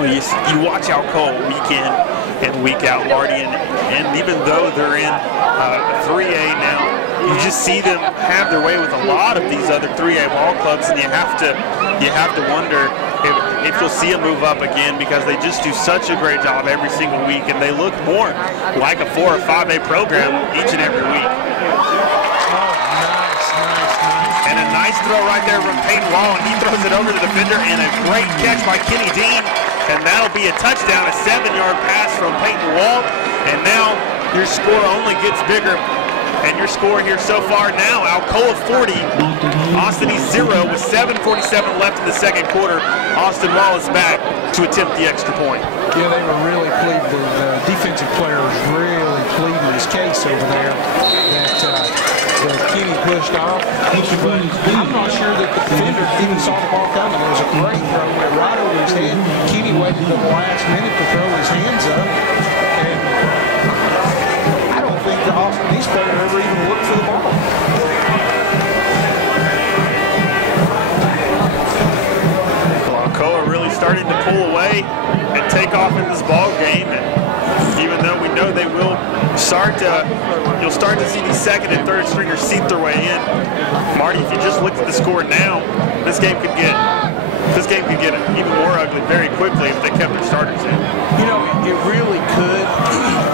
Well, you watch Alcoa week in and week out, Marty, and even though they're in 3A now, you just see them have their way with a lot of these other 3A ball clubs, and you have to wonder if you'll see them move up again, because they just do such a great job every single week, and they look more like a 4 or 5A program each and every week. And a nice throw right there from Peyton Wall, and he throws it over the defender, and a great catch by Kenny Dean, and that'll be a touchdown, a 7-yard pass from Peyton Wall, and now your score only gets bigger. And your score here so far now, Alcoa 40, Austin East 0, with 7:47 left in the second quarter. Austin Wall is back to attempt the extra point. Yeah, they were really pleased. The defensive player was really pleading his case over there that Kenny pushed off. But I'm not sure that the defender even saw the ball coming. There was a great throw, went right over his head. Kenny waited until the last minute to throw his hands up. And I don't think the Austin East player ever even looked for the ball. Alcoa really starting to pull away and take off in this ball game. And even though we know they will start to, you'll start to see these second and third stringers seep their way in. Marty, if you just look at the score now, this game could get even more ugly very quickly if they kept their starters in. You know, it really could.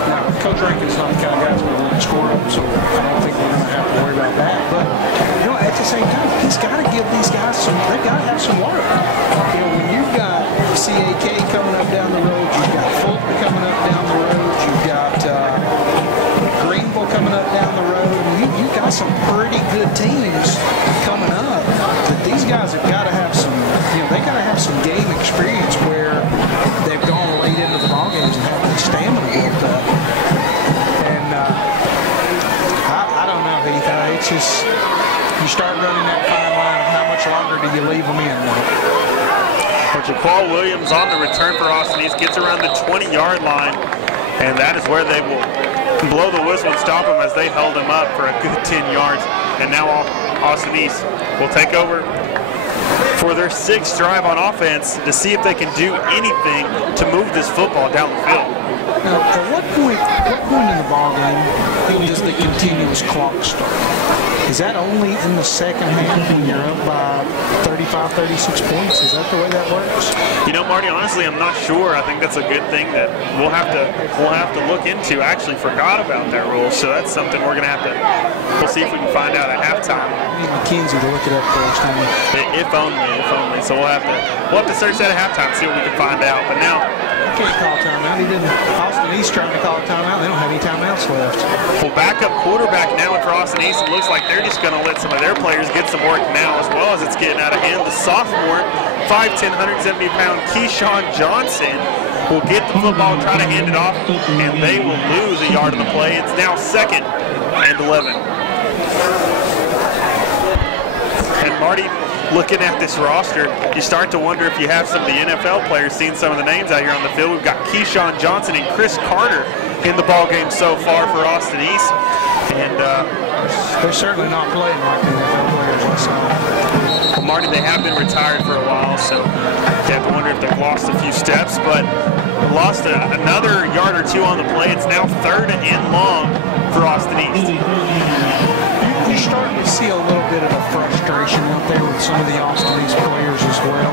Now, Coach Rankin's not the kind of guy that's going to score up, so I don't think we're going to have to worry about that. But, you know, at the same time, he's got to give these guys they've got to have some work. You know, when you've got CAK coming up down the road, you've got Fulton coming up down the road, you've got Greenville coming up down the road, you've got some pretty good teams coming up that these guys have got to have some, you know, they got to have some game experience where they've gone late into the ball games and have the stamina built up. And I don't know, Heath. It's just, you start running that fine line of how much longer do you leave them in now. Well, Jaquan Williams on the return for Austin East gets around the 20-yard line, and that is where they will blow the whistle and stop him as they held him up for a good 10 yards. And now Austin East will take over for their 6th drive on offense to see if they can do anything to move this football down the field. Now, at what point in the ball game does the continuous clock start? Is that only in the second half when you're up by 35, 36 points? Is that the way that works? You know, Marty, honestly, I'm not sure. I think that's a good thing that we'll have to look into. I actually forgot about that rule, so that's something we're going to have to, we'll see if we can find out at halftime. I need McKenzie to look it up for us, If only. So we'll have to search that at halftime, see what we can find out. But now, can't call timeout. He didn't. Austin East trying to call a timeout. They don't have any timeouts left. Well, backup quarterback now for Austin East. It looks like they're just going to let some of their players get some work now, as well as it's getting out of hand. The sophomore, 5'10", 170-pound Keyshawn Johnson will get the football, try to hand it off, and they will lose a yard of the play. It's now 2nd and 11. And Marty, looking at this roster, you start to wonder if you have some of the NFL players, seeing some of the names out here on the field. We've got Keyshawn Johnson and Chris Carter in the ball game so far for Austin East. And they're certainly not playing like the NFL players I saw. Well, Marty, they have been retired for a while, so you have to wonder if they've lost a few steps, but lost another yard or two on the play. It's now 3rd and long for Austin East. You're starting to see a little bit of a frustration out there with some of the Austin East players as well.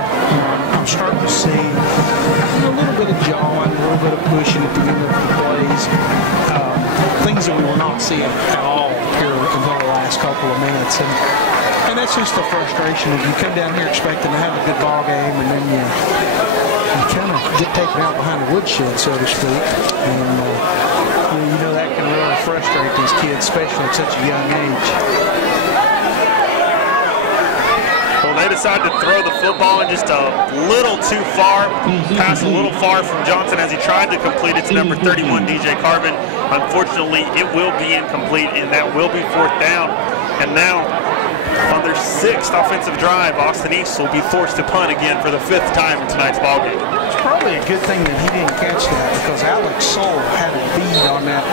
I'm starting to see a little bit of jawing, a little bit of pushing at the end of the plays. Things that we were not seeing at all here until the last couple of minutes. And that's just the frustration of you come down here expecting to have a good ball game, and then you kind of get taken out behind the woodshed, so to speak. And you know that can really frustrate these kids, especially at such a young age. Well, they decided to throw the football in just a little too far, pass a little far from Johnson as he tried to complete it to number 31, DJ Carvin. Unfortunately, it will be incomplete, and that will be 4th down. And now, on their 6th offensive drive, Austin East will be forced to punt again for the 5th time in tonight's ballgame. It's probably a good thing that he didn't catch that, because Alex Soul had a bead on that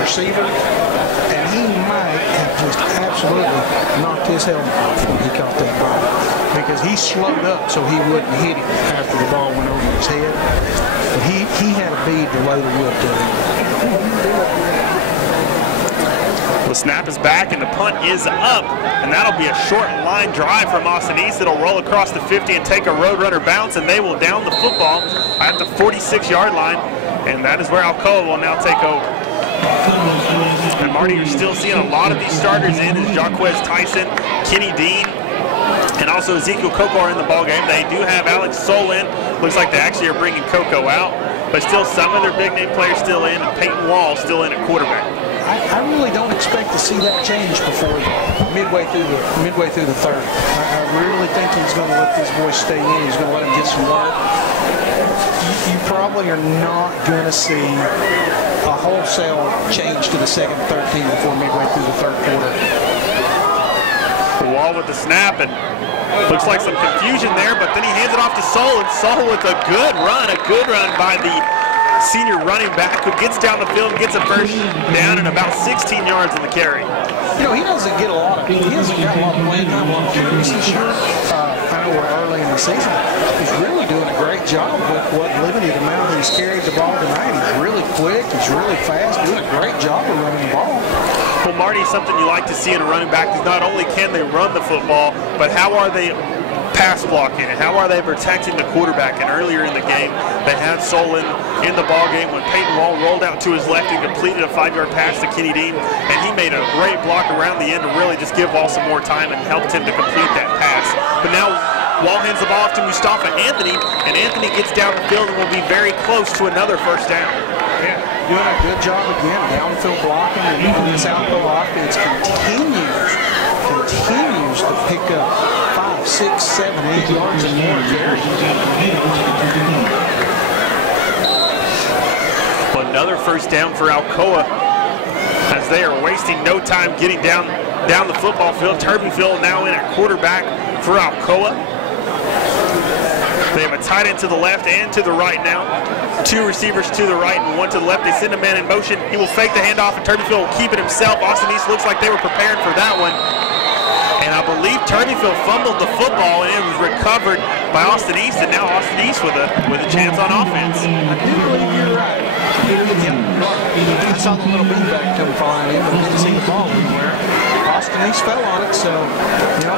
receiver, and he might have just absolutely knocked his helmet off when he caught that ball, because he slowed up so he wouldn't hit him after the ball went over his head. But he had a bead to lay the whip to him. The snap is back and the punt is up, and that'll be a short line drive from Austin East. It'll roll across the 50 and take a roadrunner bounce, and they will down the football at the 46-yard line, and that is where Alcoa will now take over. And Marty, you're still seeing a lot of these starters in as Jaquez Tyson, Kenny Dean, and also Ezekiel Coco are in the ballgame. They do have Alex Soul in. Looks like they actually are bringing Coco out, but still some of their big-name players still in, and Peyton Wall still in at quarterback. I really don't expect to see that change before midway through the 3rd. I really think he's going to let these boys stay in. He's going to let them get some work. You probably are not going to see a wholesale change to the 2nd and 3rd team before midway through the 3rd quarter. Wall with the snap, and looks like some confusion there, but then he hands it off to Soul, and Soul with a good run by the senior running back, who gets down the field and gets a 1st down and about 16 yards on the carry. You know, he hasn't got a lot of playing time, a lot of carries this year. I know where early in the season he's really doing a great job with what limited amount he's carried the ball tonight. He's really quick, he's really fast, doing a great job of running the ball. Well, Marty, something you like to see in a running back is not only can they run the football, but how are they pass blocking and how are they protecting the quarterback? And earlier in the game, they had Solon in the ball game when Peyton Wall rolled out to his left and completed a 5-yard pass to Kenny Dean, and he made a great block around the end to really just give Wall some more time and helped him to complete that pass. But now Wall hands the ball off to Mustafa Anthony, and Anthony gets down the field and will be very close to another first down. Yeah, doing a good job again, downfield blocking, and this Alcoa offense continues to pick up 5, 6, 7, 8 yards and more carries. Another first down for Alcoa as they are wasting no time getting down the football field. Turbyville now in at quarterback for Alcoa. They have a tight end to the left and to the right now. 2 receivers to the right and 1 to the left. They send a man in motion. He will fake the handoff, and Turbyville will keep it himself. Austin East looks like they were prepared for that one. And I believe Turbyville fumbled the football, and it was recovered by Austin East, and now Austin East with a chance on offense. I do believe you're right. I saw the little beanbag come flying in, but I didn't see the ball anywhere. Austin East fell on it, so,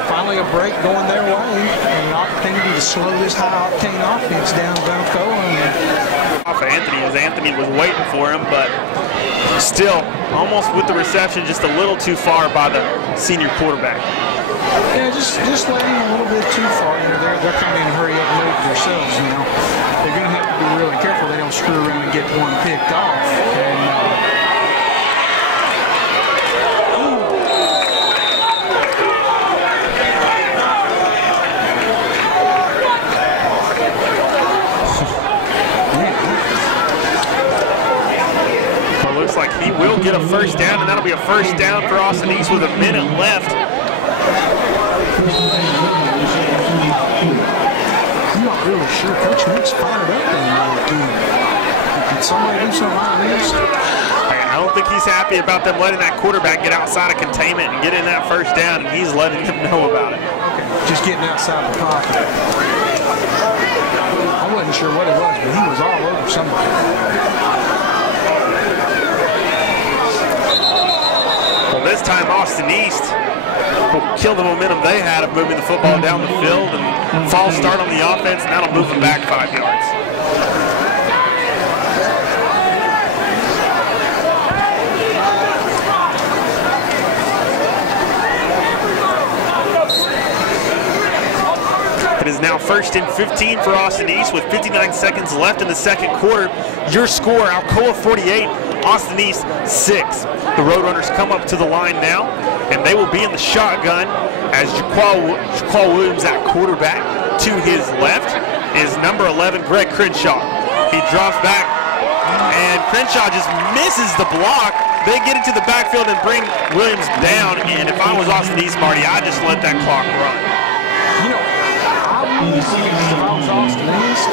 finally a break going their way and an opportunity to slow this high-octane offense down to Alcoa. Off of Anthony, as Anthony was waiting for him, but still, almost with the reception, just a little too far by the senior quarterback. Yeah, just letting a little bit too far. They're coming in a hurry up and move themselves now. They're going to have to be really careful they don't screw around and get one picked off. Well, looks like he will get a first down, and that'll be a first down for Austin East with a minute left. I'm not really sure. Coach Nick's fired up in the game. Did somebody do something on this? I don't think he's happy about them letting that quarterback get outside of containment and get in that first down, and he's letting them know about it. Okay, just getting outside the pocket. I wasn't sure what it was, but he was all over somebody. Well, this time Austin East will kill the momentum they had of moving the football down the field, and false start on the offense, and that'll move them back 5 yards. It is now 1st and 15 for Austin East with 59 seconds left in the second quarter. Your score, Alcoa 48, Austin East 6. The Roadrunners come up to the line now, and they will be in the shotgun as Jaqual Williams at quarterback. To his left is number 11, Greg Crenshaw. He drops back, and Crenshaw just misses the block. They get into the backfield and bring Williams down, and if I was Austin East, Marty, I'd just let that clock run. I would if I was Austin East,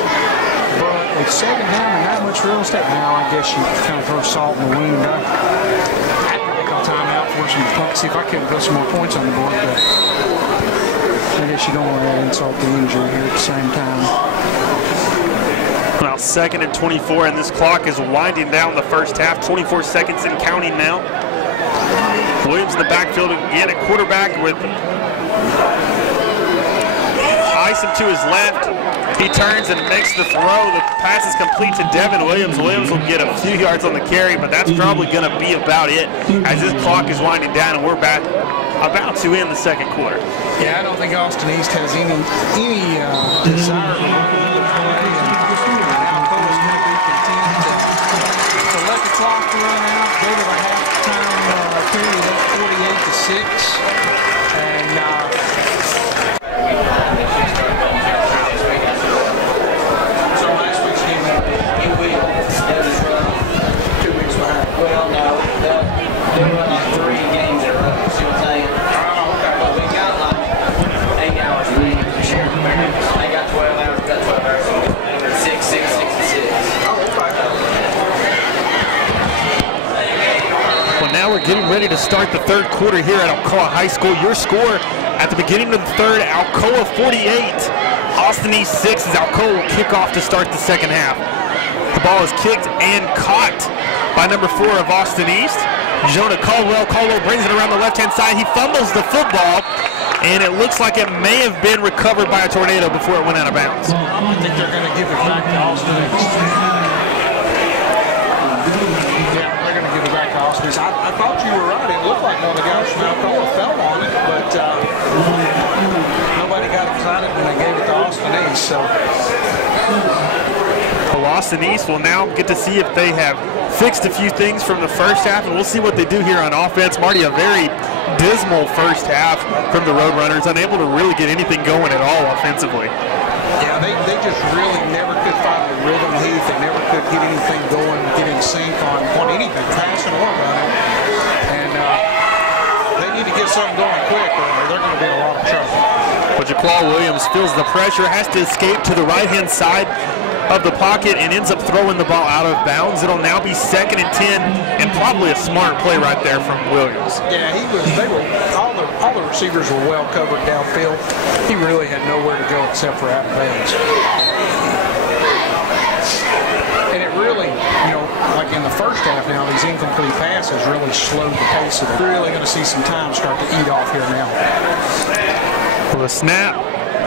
but with 7 down and that much real estate, now I guess you kind of throw salt in the wound. I had to take a timeout for some points, see if I couldn't put some more points on the board, but I guess you don't want to insult the injury here at the same time. Well, 2nd and 24, and this clock is winding down the first half. 24 seconds and counting now. Williams in the backfield again at quarterback with Isom to his left. He turns and makes the throw. The pass is complete to Devin Williams. Williams will get a few yards on the carry, but that's probably going to be about it as this clock is winding down and we're about to end the second quarter. Yeah, I don't think Austin East has any desire to play, and Alcoa is going to be content to let the clock run out. Go to the halftime period at 48-6, and so last week's game, he will. That is 2 weeks behind. Well, no, they run like 3 games in a row. See what I'm saying? But we got like 8 hours a week. They got 12 hours. We got 12 hours. 6, 6, 6, and 6. Well, now we're getting ready to start the third quarter here at Alcoa High School. Your score, at the beginning of the third. Alcoa 48, Austin East 6 as Alcoa will kick off to start the second half. The ball is kicked and caught by number 4 of Austin East, Jonah Caldwell. Caldwell brings it around the left-hand side. He fumbles the football, and it looks like it may have been recovered by a tornado before it went out of bounds. I think they're going to give it back to Austin East. Yeah, they're going to give it back to Austin East. I thought you were right. It looked like one of the guys from Alcoa fell on it, but nobody got excited when they gave it to Austin East. So. Well, Austin East will now get to see if they have fixed a few things from the first half, and we'll see what they do here on offense. Marty, a very dismal first half from the Roadrunners, unable to really get anything going at all offensively. Yeah, they just really never could find the rhythm, Heath. They never could get anything going, get in sync on anything, passing or running. And they need to get something going quick, or they're going to be in a lot of trouble. But Jaquan Williams feels the pressure, has to escape to the right-hand side of the pocket and ends up throwing the ball out of bounds. It'll now be 2nd and 10, and probably a smart play right there from Williams. Yeah, all the receivers were well covered downfield. He really had nowhere to go except for out of bounds. And it really, like in the first half now, these incomplete passes really slowed the pace. So we're really going to see some time start to eat off here now. Well, the snap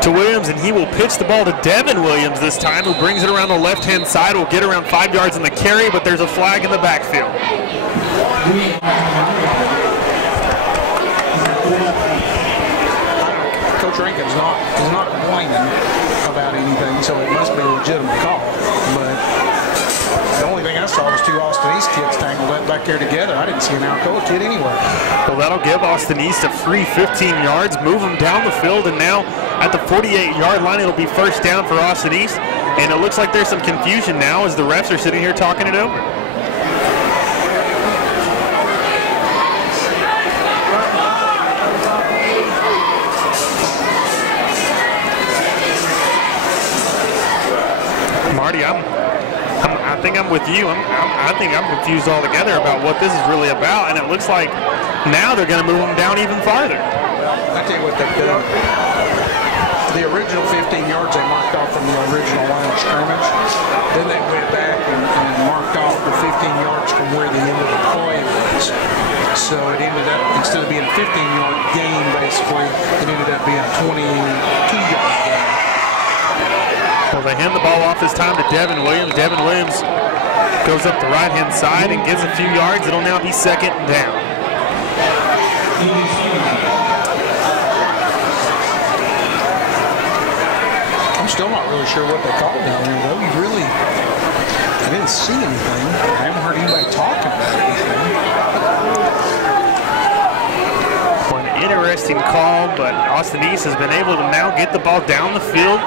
to Williams, and he will pitch the ball to Devin Williams this time, who brings it around the left-hand side. Will get around 5 yards in the carry, but there's a flag in the backfield. Coach Rankin is not complaining about anything, so it must be a legitimate call. But the only thing I saw was 2 Austin East kids tangled up back there together. I didn't see an Alcoa kid anywhere. Well, that'll give Austin East a free 15 yards, move them down the field, and now at the 48-yard line, it'll be first down for Austin East. And it looks like there's some confusion now as the refs are sitting here talking it over. Marty, I think I'm with you. I think I'm confused altogether about what this is really about, and it looks like now they're going to move them down even farther. I tell you what they've done. The original 15 yards they marked off from the original line of scrimmage. Then they went back and marked off the 15 yards from where the end of the play was. So it ended up, instead of being a 15-yard gain, basically, it ended up being a 22-yard gain. Well, they hand the ball off this time to Devin Williams. Devin Williams goes up the right-hand side and gets a few yards. It'll now be 2nd and down. I'm still not really sure what they called down there, though. I didn't see anything. I haven't heard anybody talking about anything. Well, an interesting call, but Austin East has been able to now get the ball down the field.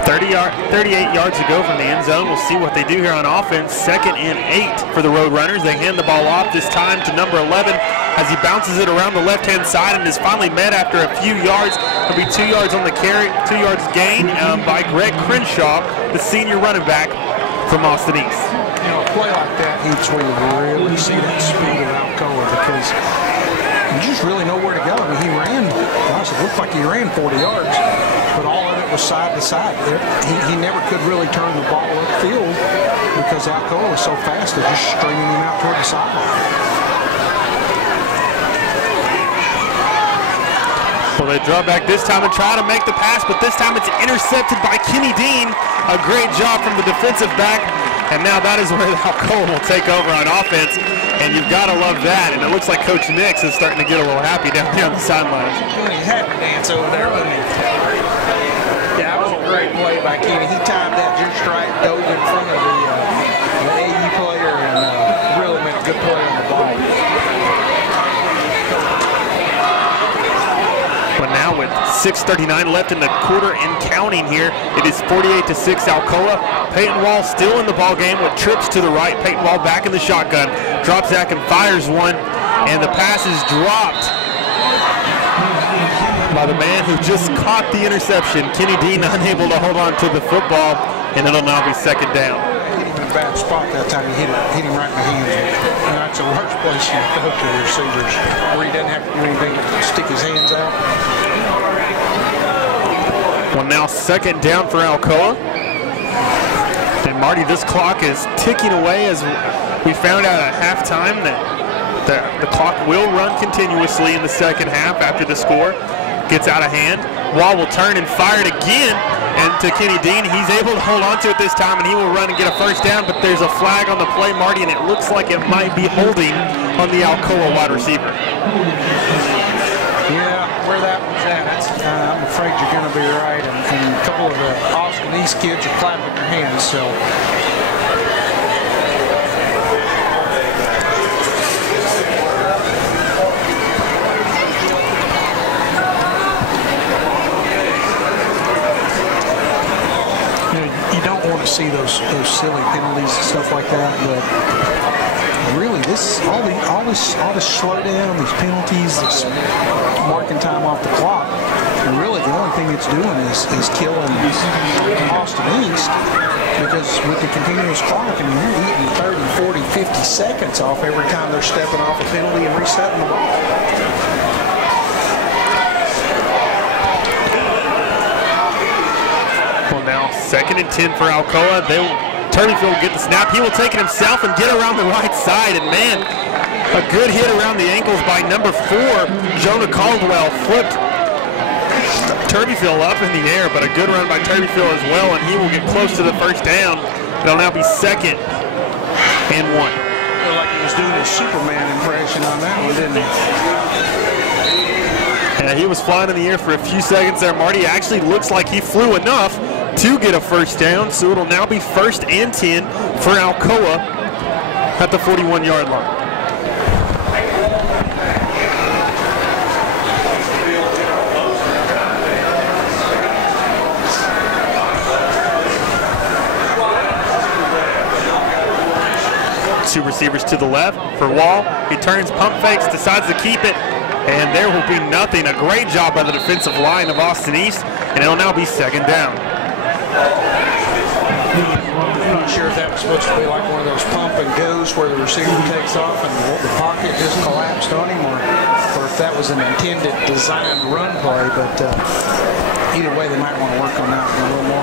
38 yards to go from the end zone. We'll see what they do here on offense. 2nd and 8 for the Roadrunners. They hand the ball off this time to number 11 as he bounces it around the left-hand side and is finally met after a few yards. It'll be 2 yards on the carry, 2 yards gain by Greg Crenshaw, the senior running back from Austin East. A play like that, Heath's where you really see that speed of Alcoa, because you just really know where to go. I mean, he ran, gosh, it looked like he ran 40 yards, but all of it was side to side. He never could really turn the ball upfield because Alcoa was so fast, they're just stringing him out toward the sideline. Well, they draw back this time and try to make the pass, but this time it's intercepted by Kenny Dean. A great job from the defensive back, and now that is where Alcoa will take over on offense, and you've got to love that. And it looks like Coach Nix is starting to get a little happy down here on the sidelines. He had to dance over there, wasn't he? Yeah, that was a great play by Kenny. He timed that just right, dove in front of the AE player, and really made a good play on the ball. But now with 6:39 left in the quarter and counting here, it is 48-6 Alcoa. Peyton Wall still in the ball game with trips to the right. Peyton Wall back in the shotgun, drops back and fires one, and the pass is dropped by the man who just caught the interception. Kenny Dean unable to hold on to the football, and it'll now be 2nd down. He didn't even a bad spot that time. He hit him right in the hands. And that's the worst place you throw to the receivers, where he doesn't have to do anything to stick his hands out. Well, now second down for Alcoa. And Marty, this clock is ticking away as we found out at halftime that the clock will run continuously in the second half after the score gets out of hand. Wall will turn and fire it again, and to Kenny Dean, he's able to hold on to it this time, and he will run and get a first down, but there's a flag on the play, Marty, and it looks like it might be holding on the Alcoa wide receiver. Yeah, where that was at, I'm afraid you're going to be right, and a couple of the Austin East kids are clapping their hands, so. To see those silly penalties and stuff like that, but really this all this slowdown, these penalties, this marking time off the clock, and really the only thing it's doing is killing Austin East, because with the continuous clock, and you're eating 30, 40, 50 seconds off every time they're stepping off a penalty and resetting the ball. Now second and 10 for Alcoa. Turbyfield will get the snap. He will take it himself and get around the right side. And man, a good hit around the ankles by number 4, Jonah Caldwell. Flipped Turbyfield up in the air, but a good run by Turbyfield as well, and he will get close to the first down. It'll now be second and 1. I feel like he was doing his Superman impression on that one, didn't he? Yeah, he was flying in the air for a few seconds there, Marty. Actually looks like he flew enough to get a first down, so it'll now be first and 10 for Alcoa at the 41-yard line. Two receivers to the left for Wall. He turns, pump fakes, decides to keep it, and there will be nothing. A great job by the defensive line of Austin East, and it'll now be second down. I'm not sure if that was supposed to be like one of those pump and goes where the receiver takes off and the pocket just collapsed on him, or if that was an intended designed run play, but either way they might want to work on that a little more.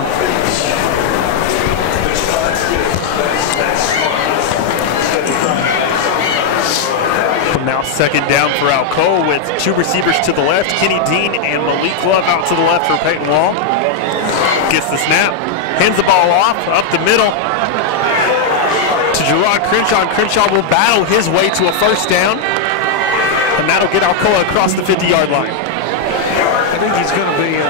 Now second down for Alcoa with two receivers to the left, Kenny Dean and Malik Love out to the left for Peyton Wall. Gets the snap, hands the ball off, up the middle to Gerard Crenshaw, and Crenshaw will battle his way to a first down, and that'll get Alcoa across the 50-yard line. I think he's going to be, I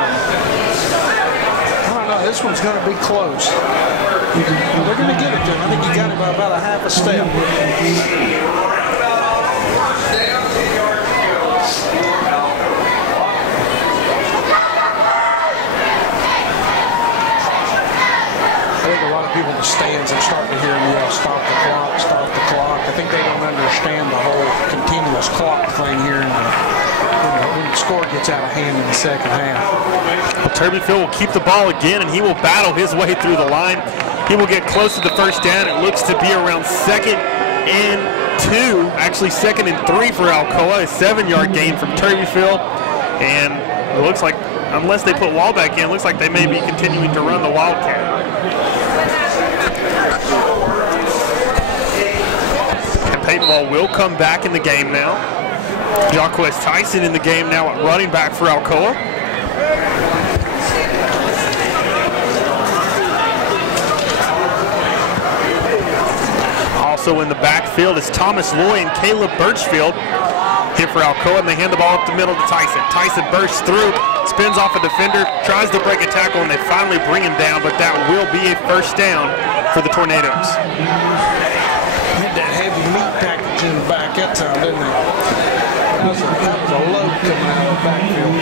don't know, this one's going to be close. They're going to get it to him. I think he got him by about a half a step. People in the stands are starting to hear him yell, stop the clock, stop the clock. I think they don't understand the whole continuous clock thing here when the score gets out of hand in the second half. Well, Turbyfield will keep the ball again, and he will battle his way through the line. He will get close to the first down. It looks to be around second and 2, actually second and 3 for Alcoa, a 7-yard gain from Turbyfield. And it looks like, unless they put Wall back in, it looks like they may be continuing to run the Wildcat. Peyton Wall will come back in the game now. Jacquez Tyson in the game now at running back for Alcoa. Also in the backfield is Thomas Loy and Caleb Birchfield here for Alcoa, and they hand the ball up the middle to Tyson. Tyson bursts through, spins off a defender, tries to break a tackle, and they finally bring him down, but that will be a first down for the Tornadoes. Had that heavy meat package in the back that time, didn't they? That was a load coming out of the backfield.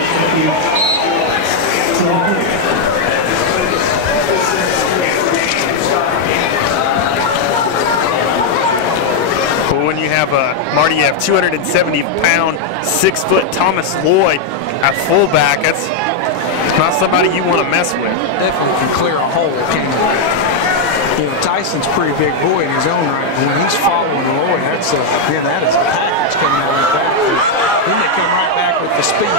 But when you have Marty, you have 270-pound, 6-foot Thomas Loy at fullback. That's not somebody you want to mess with. Definitely can clear a hole, can't it? You know, Tyson's a pretty big boy in his own right. But when he's following Lloyd, that is a package coming out like that. Then they come right back with the speed.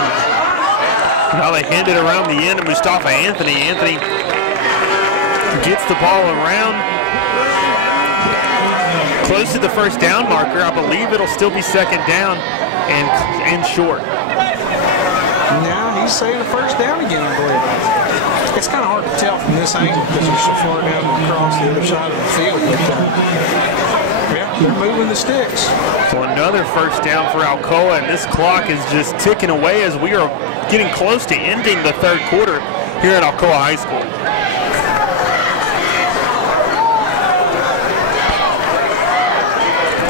Now they hand it around the end to Mustafa Anthony. Anthony gets the ball around close to the first down marker. I believe it'll still be second down and short. Now he's saying the first down again, I believe. It's kind of hard to tell from this angle because they're so far down across the other side of the field. But, yeah, they're moving the sticks. So another first down for Alcoa, and this clock is just ticking away as we are getting close to ending the third quarter here at Alcoa High School.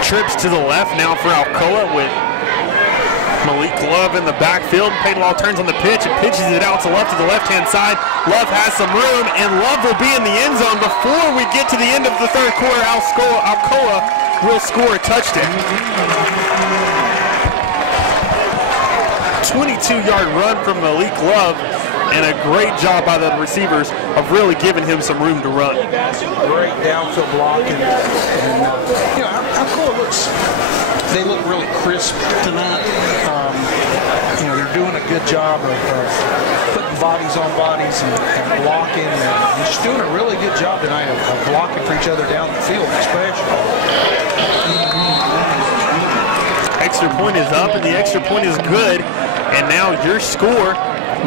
Trips to the left now for Alcoa with Malik Love in the backfield. Peyton Law turns on the pitch and pitches it out to the left-hand side. Love has some room, and Love will be in the end zone before we get to the end of the third quarter. Alcoa will score a touchdown. 22-yard run from Malik Love, and a great job by the receivers of really giving him some room to run. Great downfield blocking, and you know, Alcoa they look really crisp tonight. You know, they're doing a good job of putting bodies on bodies and blocking, and just doing a really good job tonight of blocking for each other down the field, especially. Extra point is up, and the extra point is good. And now your score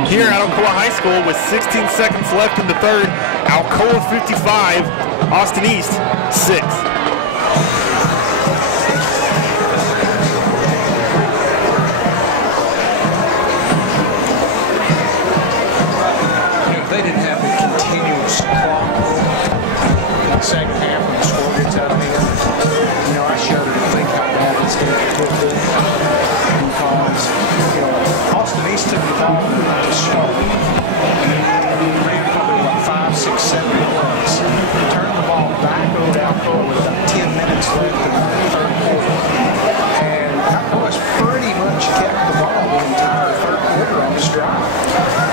here at Alcoa High School with 16 seconds left in the third. Alcoa 55, Austin East 6. They didn't have a continuous clock in the second half when the score gets out of hand. You know, I shudder to think how bad this game could be because, you know, Austin East took the ball to start. Ran probably about 5, 6, 7 plays. Turned the ball back over to Alcoa with about 10 minutes left in the third quarter. And Alcoa's pretty much kept the ball the entire third quarter on this drive.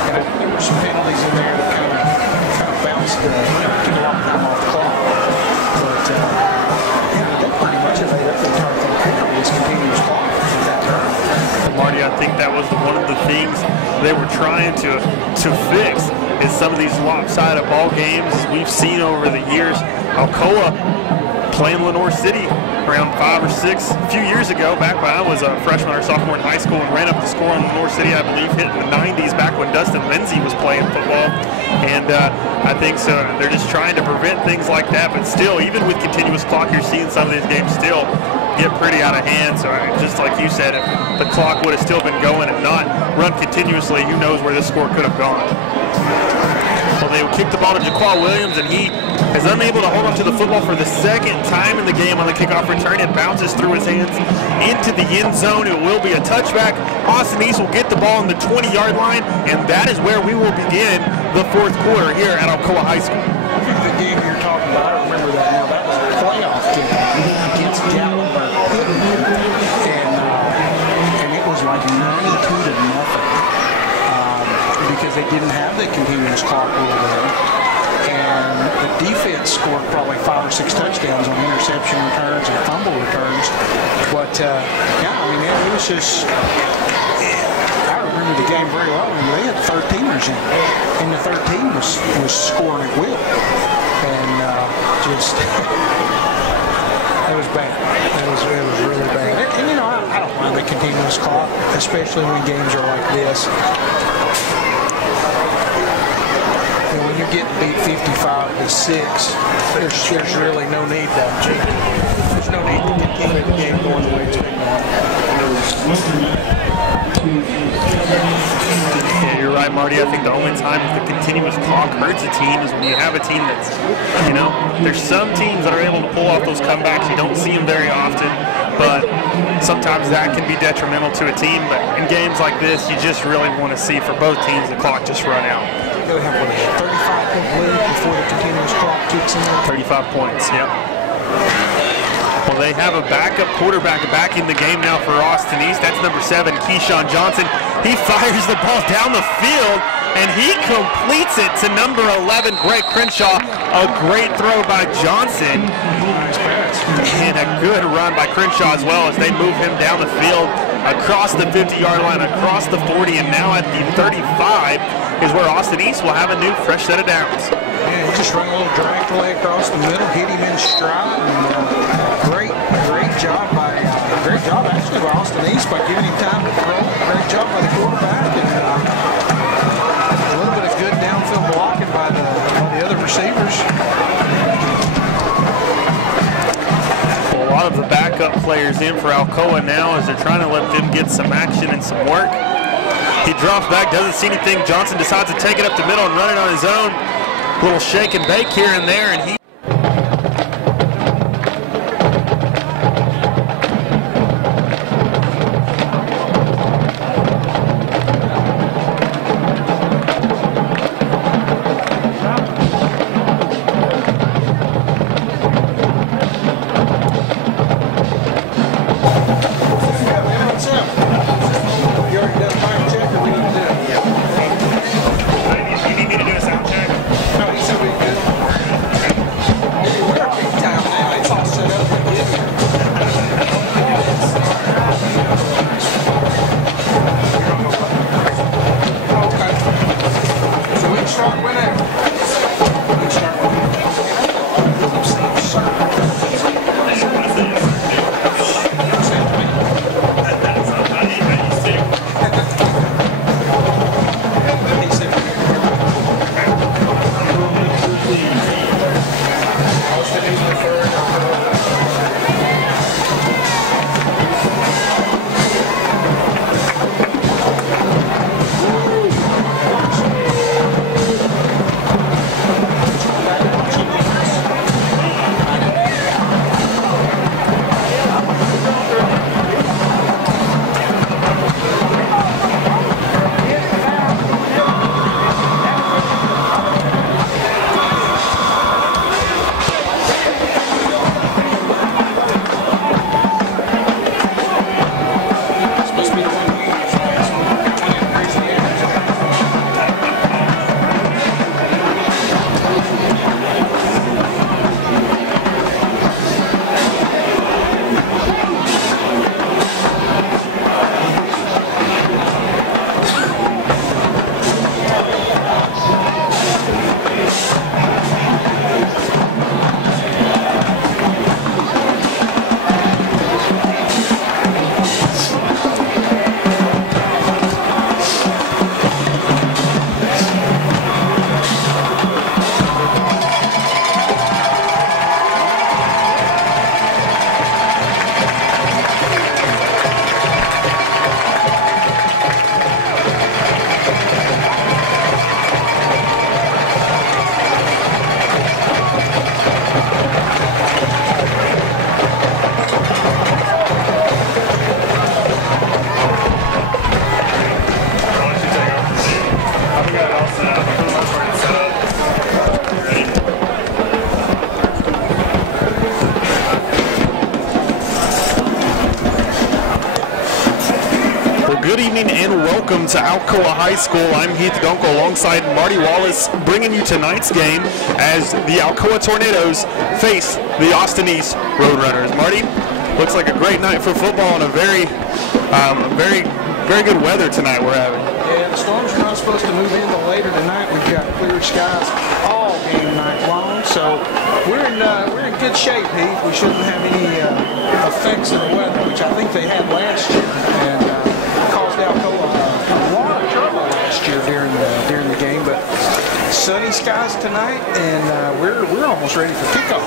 And I think there were some penalties in there that kind of bounced took a lot of time off the clock. But yeah, they pretty much have made up the entire third quarter with this continuous clock at that time. Marty, I think that was one of the things they were trying to fix is some of these lopsided ball games we've seen over the years. Alcoa playing Lenore City around 5 or 6 a few years ago, back when I was a freshman or sophomore in high school, and ran up the score on Lenore City, I believe, hit in the 90s back when Dustin Lindsay was playing football. And I think so they're just trying to prevent things like that, but still, even with continuous clock, you're seeing some of these games still get pretty out of hand. So just like you said, if the clock would have still been going and not run continuously, who knows where this score could have gone. Well, they would kick the ball to Jaquan Williams, and he is unable to hold on to the football for the second time in the game on the kickoff return. It bounces through his hands into the end zone. It will be a touchback. Austin East will get the ball on the 20-yard line, and that is where we will begin the fourth quarter here at Alcoa High School. The game you're talking about, I remember that now. That was a playoff game against Gatlinburg. And it was like 92 to nothing. Because they didn't have the continuous clock rule there. And the defense scored probably 5 or 6 touchdowns on interception returns and fumble returns. But, yeah, I mean, it was just, I remember the game very well. I mean, they had 13ers in it, and the 13 was scoring at will. And just, it was bad. It was really bad. And you know, I don't mind the continuous clock, especially when games are like this. When you're getting beat 55 to 6, there's really no need there's no need to continue the game going the way it's been going. Yeah, you're right, Marty. I think the only time the continuous clock hurts a team is when you have a team that's, you know, there's some teams that are able to pull off those comebacks. You don't see them very often, but sometimes that can be detrimental to a team. But in games like this, you just really want to see for both teams the clock just run out. They have what, 35-point lead before the continuous clock kicks in? 35 points, yep. Well, they have a backup quarterback back in the game now for Austin East. That's number 7, Keyshawn Johnson. He fires the ball down the field, and he completes it to number 11, Greg Crenshaw. A great throw by Johnson, and a good run by Crenshaw as well as they move him down the field across the 50-yard line, across the 40, and now at the 35 is where Austin East will have a new fresh set of downs. Yeah, he just ran a little drag play across the middle, hit him in stride, and great job actually by Austin East by giving him time to throw. Great job by the quarterback, and a little bit of good downfield blocking by the other receivers. A lot of the backup players in for Alcoa now as they're trying to let them get some action and some work. He drops back, doesn't see anything. Johnson decides to take it up the middle and run it on his own. Little shake and bake here and there, and he Good evening and welcome to Alcoa High School. I'm Heath Dunkel alongside Marty Wallace, bringing you tonight's game as the Alcoa Tornadoes face the Austin East Roadrunners. Marty, looks like a great night for football and a very good weather tonight we're having. Yeah, the storms are not supposed to move in until later tonight. We've got clear skies all game night long, so we're in good shape, Heath. We shouldn't have any effects of the weather, which I think they had last year, and caused Alcoa a lot of trouble last year during the game. But sunny skies tonight, and we're almost ready for kickoff.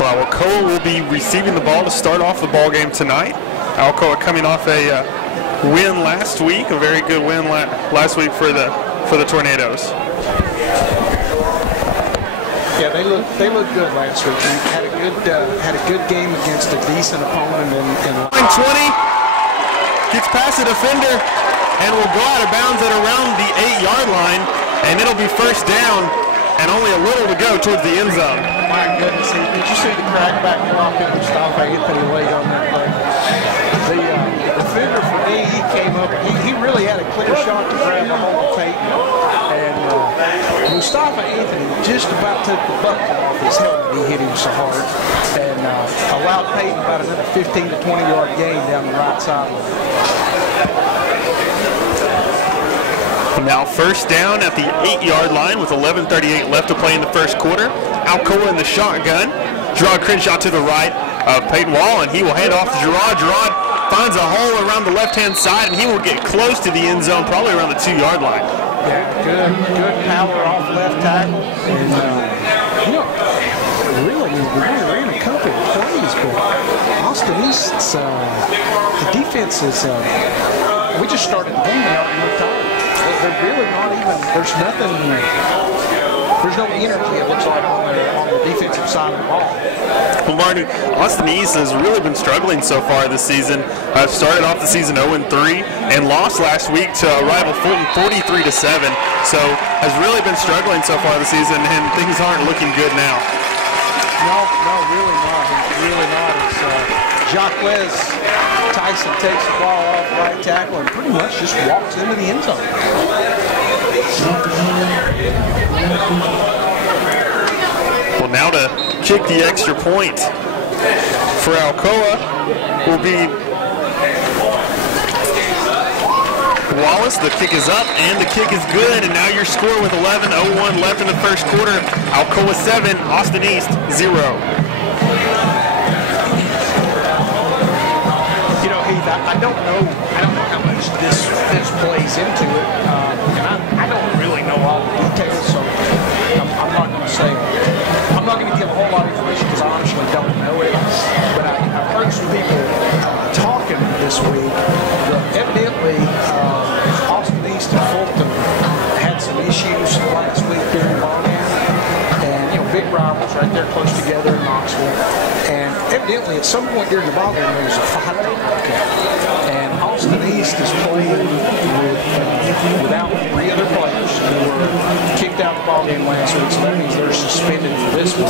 Well, Alcoa will be receiving the ball to start off the ball game tonight. Alcoa coming off a win last week, a very good win last week for the Tornadoes. Yeah, they looked good last week. They had a good game against a decent opponent. In 20 gets past the defender and will go out of bounds at around the 8-yard line, and it'll be first down and only a little to go towards the end zone. My goodness, did you see the crackback drop in Mustafa Anthony late on that play? The defender for AE came up. He really had a clear shot to grab a hold of Peyton. And Mustafa Anthony just about took the bucket off his helmet. He hit him so hard. And allowed Peyton about another 15 to 20-yard gain down the right sideline. Now first down at the 8-yard line with 11:38 left to play in the first quarter. Alcoa in the shotgun. Gerard Crenshaw to the right of Peyton Wall, and he will hand off to Gerard. Gerard finds a hole around the left-hand side, and he will get close to the end zone, probably around the 2-yard line. Yeah, good power off left tackle. And, really, we ran a couple of plays, but Austin East's the defense is, we just started the game out in the time. They're really not even, there's nothing, there's no energy, it looks like, on the defensive side of the ball. Well, Marty, Austin East has really been struggling so far this season. Started off the season 0-3 and lost last week to rival Fulton 43-7. So has really been struggling so far this season, and things aren't looking good now. No, really not. Really not. It's Jacques Tyson takes the ball off right tackle and pretty much just walks into the end zone. Well, now to kick the extra point for Alcoa will be Wallace. The kick is up and the kick is good, and now your score with 11:01 left in the first quarter. Alcoa 7, Austin East 0. You know, Heath, I don't know how much this plays into it, and I don't really know all the details, so I'm not going to say. I'm not going to give a whole lot of information because I honestly don't know it. But I've heard some people talking this week that evidently Austin East and Fulton had some issues last week during the ball game. And, you know, big rivals right there close together in Knoxville. And evidently at some point during the ball game there was a fight. And Austin East is playing without 3 other players who were kicked out of the ball game last week, so that means they're suspended for this week.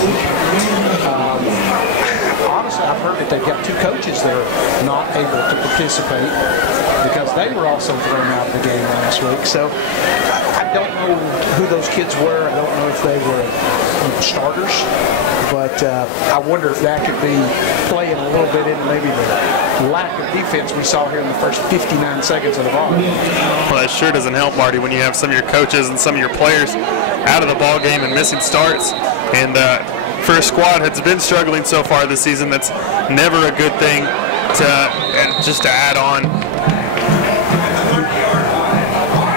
Honestly, I've heard that they've got 2 coaches that are not able to participate because they were also thrown out of the game last week. So I don't know who those kids were. I don't know if they were starters, but I wonder if that could be playing a little bit into maybe the lack of defense we saw here in the first 59 seconds of the ball. Well, that sure doesn't help, Marty, when you have some of your coaches and some of your players out of the ball game and missing starts. And for a squad that's been struggling so far this season, that's never a good thing just to add on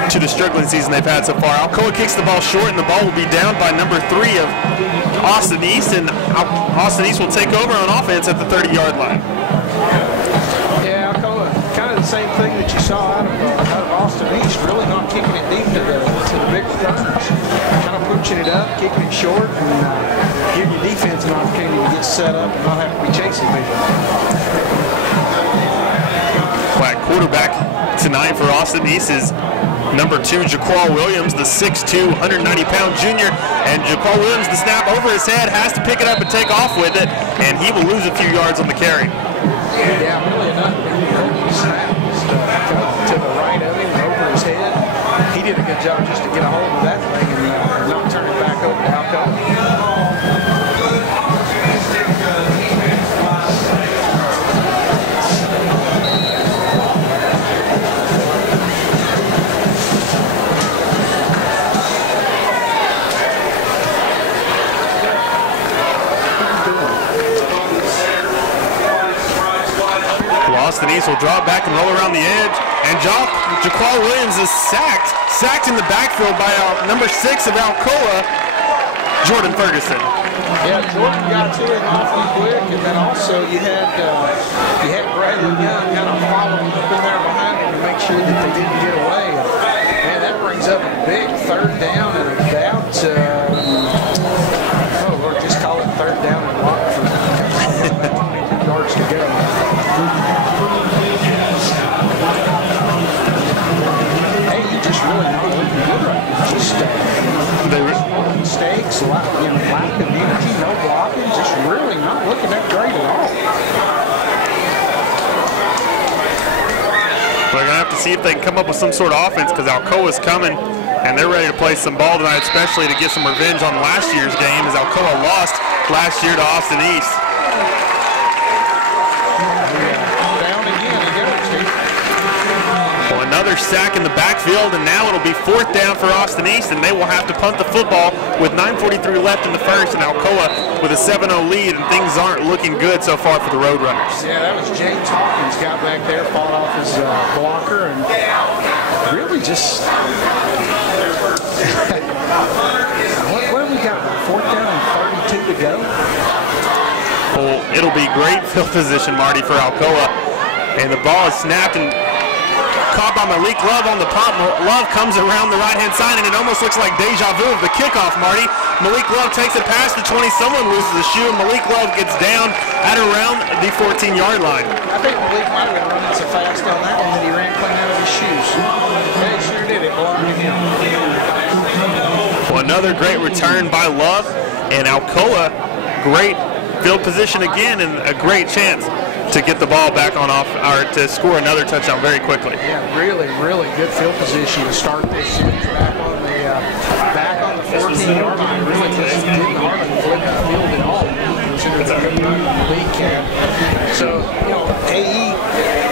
to the struggling season they've had so far. Alcoa kicks the ball short, and the ball will be down by number 3 of Austin East, and Austin East will take over on offense at the 30-yard line. Yeah, Alcoa, kind of the same thing that you saw out of Austin East, really not kicking it deep to the big returners. Kind of pooching it up, kicking it short, and giving your defense an opportunity to get set up and not have to be chasing people. Black quarterback tonight for Austin East is number 2, Jaqual Williams, the 6'2", 190-pound junior. And Jaqual Williams, the snap over his head, has to pick it up and take off with it, and he will lose a few yards on the carry. Yeah, really not. Snap to the right of him, over his head. He did a good job just to get a hold of that thing and not turn it back over to Alcoa. Austin East will drop back and roll around the edge, and Jaqual Williams is sacked in the backfield by number 6 of Alcoa, Jordan Ferguson. Yeah, Jordan got to it awfully quick, and then also you had Bradley Young kind of following up in there behind him to make sure that they didn't get away. And that brings up a big 3rd down and about, we'll just call it 3rd down and block for 22 yards to go. Hey, you just really not looking good right now. Just mistakes, lack of energy, no blocking, just really not looking that great at all. We're going to have to see if they can come up with some sort of offense, because Alcoa's coming and they're ready to play some ball tonight, especially to get some revenge on last year's game, as Alcoa lost last year to Austin East. Down again, Well, another sack in the backfield, and now it'll be 4th down for Austin East, and they will have to punt the football with 9:43 left in the first, and Alcoa with a 7-0 lead, and things aren't looking good so far for the Roadrunners. Yeah, that was James Hawkins got back there, fought off his blocker, and really just what have we got? 4th down and 32 to go. Well, it'll be great field position, Marty, for Alcoa, and the ball is snapped and caught by Malik Love on the pump. Love comes around the right-hand side, and it almost looks like deja vu of the kickoff, Marty. Malik Love takes it past the 20. Someone loses a shoe, and Malik Love gets down at around the 14-yard line. I think Malik might have been running so fast on that one that he ran clean out of his shoes. Yeah, he sure did. It belonged to him. Well, another great return by Love, and Alcoa, great field position again, and a great chance to get the ball back on off, or to score another touchdown very quickly. Yeah, really, really good field position to start this series. Back on the 14-yard line. Really just didn't hardly flip the field at all. Considering the good move the league can. So, you know, AE,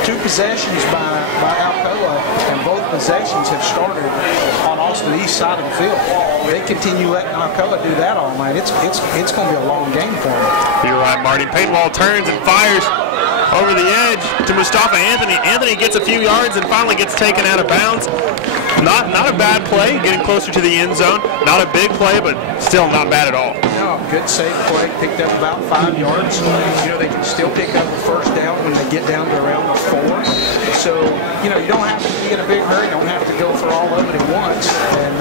2 possessions by Alcoa, and both possessions have started on Austin East side of the field. They continue letting Alcoa do that all night. It's going to be a long game for them. You're right, Marty. Payton turns and fires over the edge to Mustafa Anthony. Anthony gets a few yards and finally gets taken out of bounds. Not a bad play, getting closer to the end zone. Not a big play, but still not bad at all. No, good safe play. Picked up about 5 yards. You know, they can still pick up the 1st down when they get down to around the 4. So, you know, you don't have to be in a big hurry. You don't have to go for all of it at once. And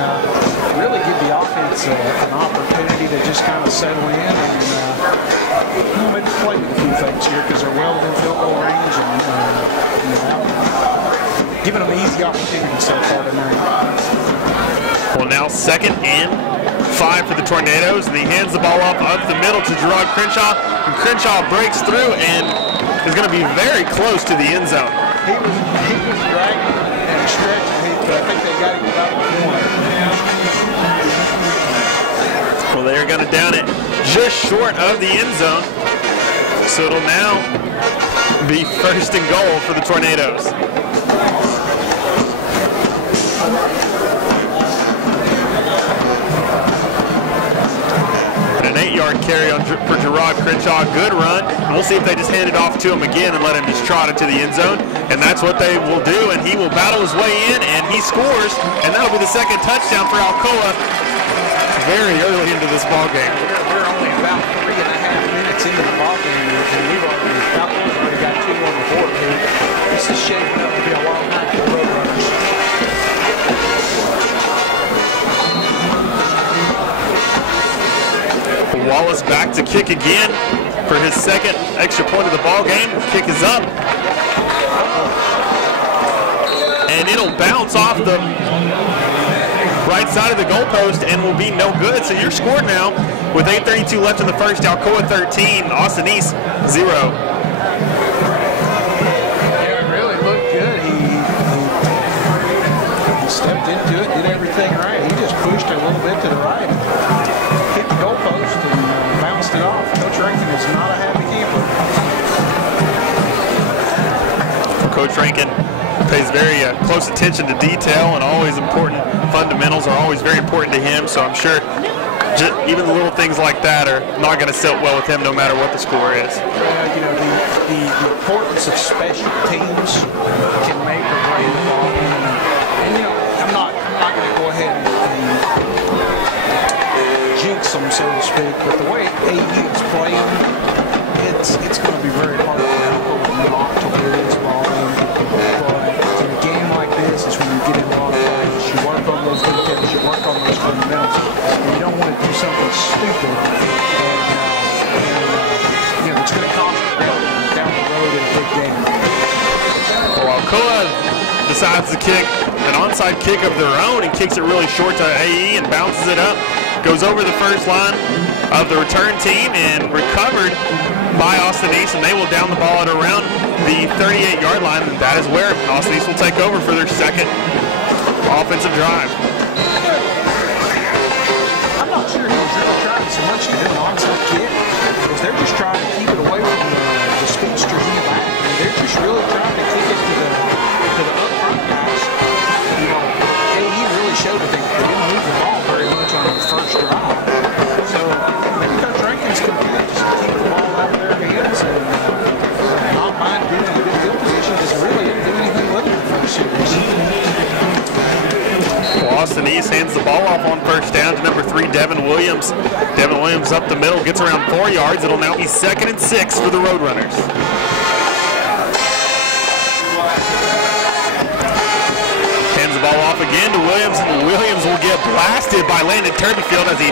really give the offense an opportunity to just kind of settle in and maybe play with a few things here, because they're well within field goal range, and you know, giving them an easy opportunity so far tonight. Well, now 2nd and 5 for the Tornadoes, and he hands the ball up the middle to Gerard Crenshaw, and Crenshaw breaks through and is going to be very close to the end zone. He was dragging and stretching, but I think they got him about 1. Well, they're going to down it just short of the end zone, so it'll now be 1st and goal for the Tornadoes. And an 8-yard carry for Gerard Crenshaw. Good run. We'll see if they just hand it off to him again and let him just trot into the end zone. And that's what they will do, and he will battle his way in, and he scores, and that'll be the 2nd touchdown for Alcoa very early into this ball game. We're only about 3.5 minutes into the ball game, and we've already got 2 on the board here. This is shaping up to be a long night for the Roadrunners. Wallace back to kick again for his 2nd extra point of the ball game. Kick is up, and it'll bounce off the right side of the goalpost and will be no good. So you're scored now with 8:32 left in the first. Alcoa 13, Austin East 0. Yeah, it really looked good. He stepped into it, did everything right. He just pushed it a little bit to the right, hit the goalpost, and bounced it off. Coach Rankin is not a happy camper. Coach Rankin pays very close attention to detail, and always important fundamentals are always very important to him, so I'm sure even the little things like that are not going to sit well with him no matter what the score is. You know, the importance of special teams can make or break the ball game. And you know, I'm not going to go ahead and jinx them, so to speak, but the way AU is playing, it's going to be very hard for Alcoa not to win this ball game. But in a game like this is when you get in a lot of practice, you work on those details, you work on those fundamentals, and you don't want to do something stupid and you know, it's going to cost you down the road in a big game. Well, Alcoa decides to kick an onside kick of their own and kicks it really short to AE and bounces it up. Goes over the first line of the return team and recovered by Austin East, and they will down the ball at around the 38-yard line, and that is where Austin East will take over for their second offensive drive. I'm not sure he was really trying so much to do an onside kick, because they're just trying to keep it away from the speedsters in the back. And they're just really trying to kick it to the up front guys. You know, he really showed that they didn't move the ball very much on the first drive. So maybe Coach Rankin's going to just keep the ball out of their hands and not mind getting in a good field position, because really didn't do anything with it for the series. Well, Austin East hands the ball off on first down to number 3, Devin Williams. Devin Williams up the middle, gets around 4 yards. It'll now be 2nd and 6 for the Roadrunners. Hands the ball off again to Williams, and Williams will get blasted by Landon Turbyfield as he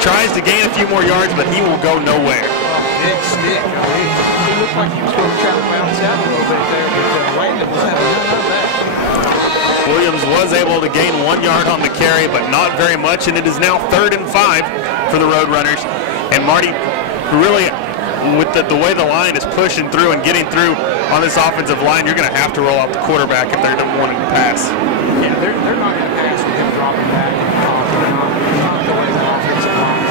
tries to gain a few more yards, but he will go nowhere. Big stick. He looked like he was going to try to bounce out a little bit there, but Landon was having none of that. Williams was able to gain 1 yard on the carry, but not very much, and it is now 3rd and 5 for the Roadrunners. And Marty, really, with the way the line is pushing through and getting through on this offensive line, you're going to have to roll out the quarterback if they're wanting to pass. Yeah, they're not going to pass with him dropping back and not the way the offensive line is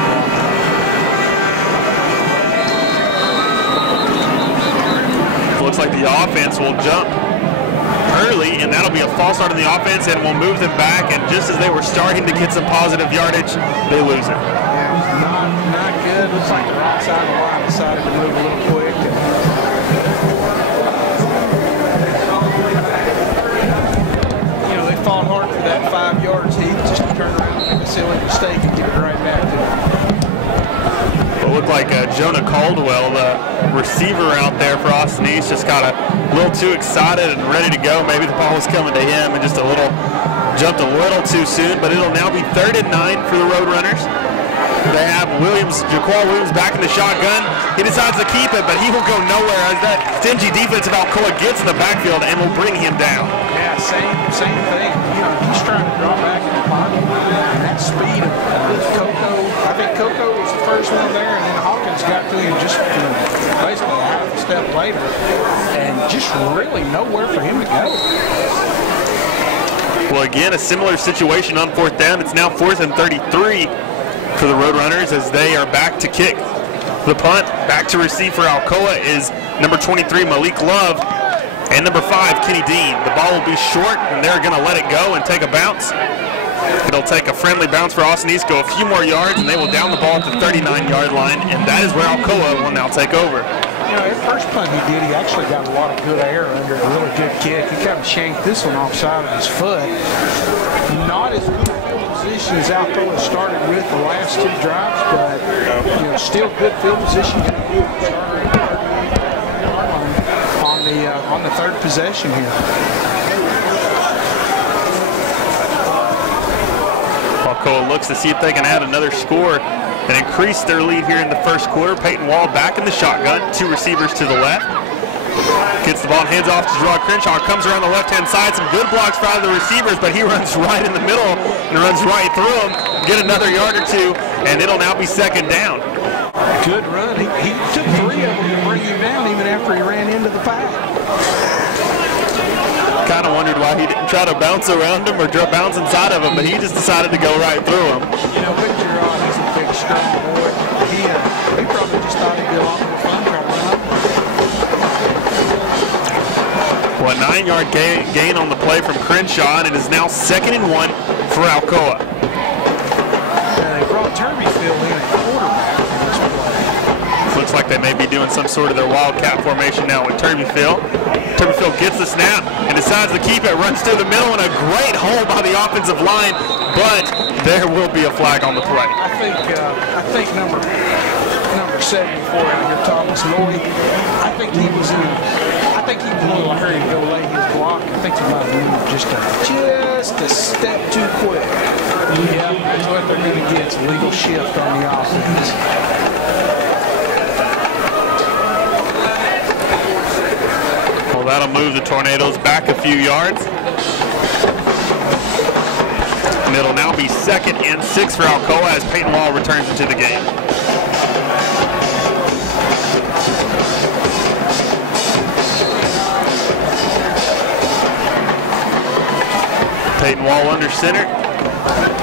dropping. Looks like the offense will jump early, and that'll be a false start on the offense, and we'll move them back, and just as they were starting to get some positive yardage, they lose it. Yeah, not good. Looks like the right side of the line decided to move a little quick. You know, they fought hard for that 5 yards. He just turned around and made a silly mistake and give it right back to him. It looked like Jonah Caldwell, the receiver out there for Austin East, just got a little too excited and ready to go. Maybe the ball was coming to him and just jumped a little too soon, but it'll now be 3rd and 9 for the Roadrunners. They have Jaquan Williams back in the shotgun. He decides to keep it, but he will go nowhere as that stingy defense of Alcoa gets in the backfield and will bring him down. Yeah, same thing. You know, he's trying to draw back in the pocket, and that speed of Coco. I think Coco was the first one there, and then Hawkins got to him just basically half a step later, and just really nowhere for him to go. Well, again, a similar situation on 4th down. It's now 4th and 33 for the Roadrunners as they are back to kick. The punt back to receive for Alcoa is number 23, Malik Love, and number 5, Kenny Dean. The ball will be short, and they're going to let it go and take a bounce. It'll take a friendly bounce for Austin East, go a few more yards, and they will down the ball at the 39-yard line, and that is where Alcoa will now take over. You know, that first punt he did, he actually got a lot of good air under a really good kick. He kind of shanked this one offside of his foot. Not as good field position as Alcoa started with the last 2 drives, but you know, still good field position. On the 3rd possession here. Alcoa looks to see if they can add another score and increase their lead here in the first quarter. Peyton Wall back in the shotgun, 2 receivers to the left. Gets the ball and hands off to Gerard Crenshaw. Comes around the left-hand side. Some good blocks by the receivers, but he runs right in the middle and runs right through them. Get another yard or 2, and it'll now be 2nd down. Good run. He took 3 of them to bring him down even after he ran into the pack. Kind of wondered why he didn't try to bounce around him or bounce inside of him, but he just decided to go right through him. You know, Victor, he's a big, strong boy. He probably just thought he'd be a lot more fun trying to run. Well, a 9-yard gain on the play from Crenshaw, and it is now 2nd and 1 for Alcoa. They brought Turbyfield in at quarterback in this play. Looks like they may be doing some sort of their wildcat formation now with Turbyfield. Turbyfield gets the snap and decides to keep it, runs through the middle, and a great hold by the offensive line, but there will be a flag on the play. I think number 74 out here, Thomas Lloyd, I think he was in I think he blew a hurry to go lay his block. I think he might have moved just a step too quick. Yeah, that's what they're going to get. It's a legal shift on the offense. Well, that'll move the Tornadoes back a few yards. And it'll now be 2nd and 6 for Alcoa as Peyton Wall returns into the game. ball under center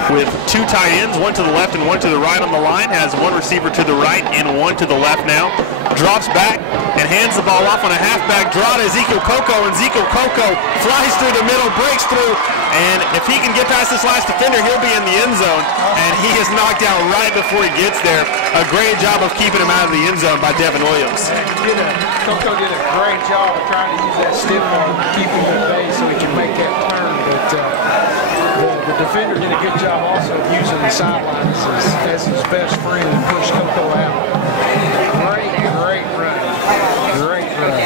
with two tight ends, one to the left and one to the right on the line. Has one receiver to the right and one to the left now. Drops back and hands the ball off on a halfback draw to Ezekiel Coco, and Ezekiel Coco flies through the middle, breaks through, and if he can get past this last defender, he'll be in the end zone, and he is knocked out right before he gets there. A great job of keeping him out of the end zone by Devin Williams. Coco did a great job of trying to use that stiff arm to keep him at bay so he can make that turn, but the defender did a good job also of using the sidelines as his best friend and pushed Coco out. Great run. Great run.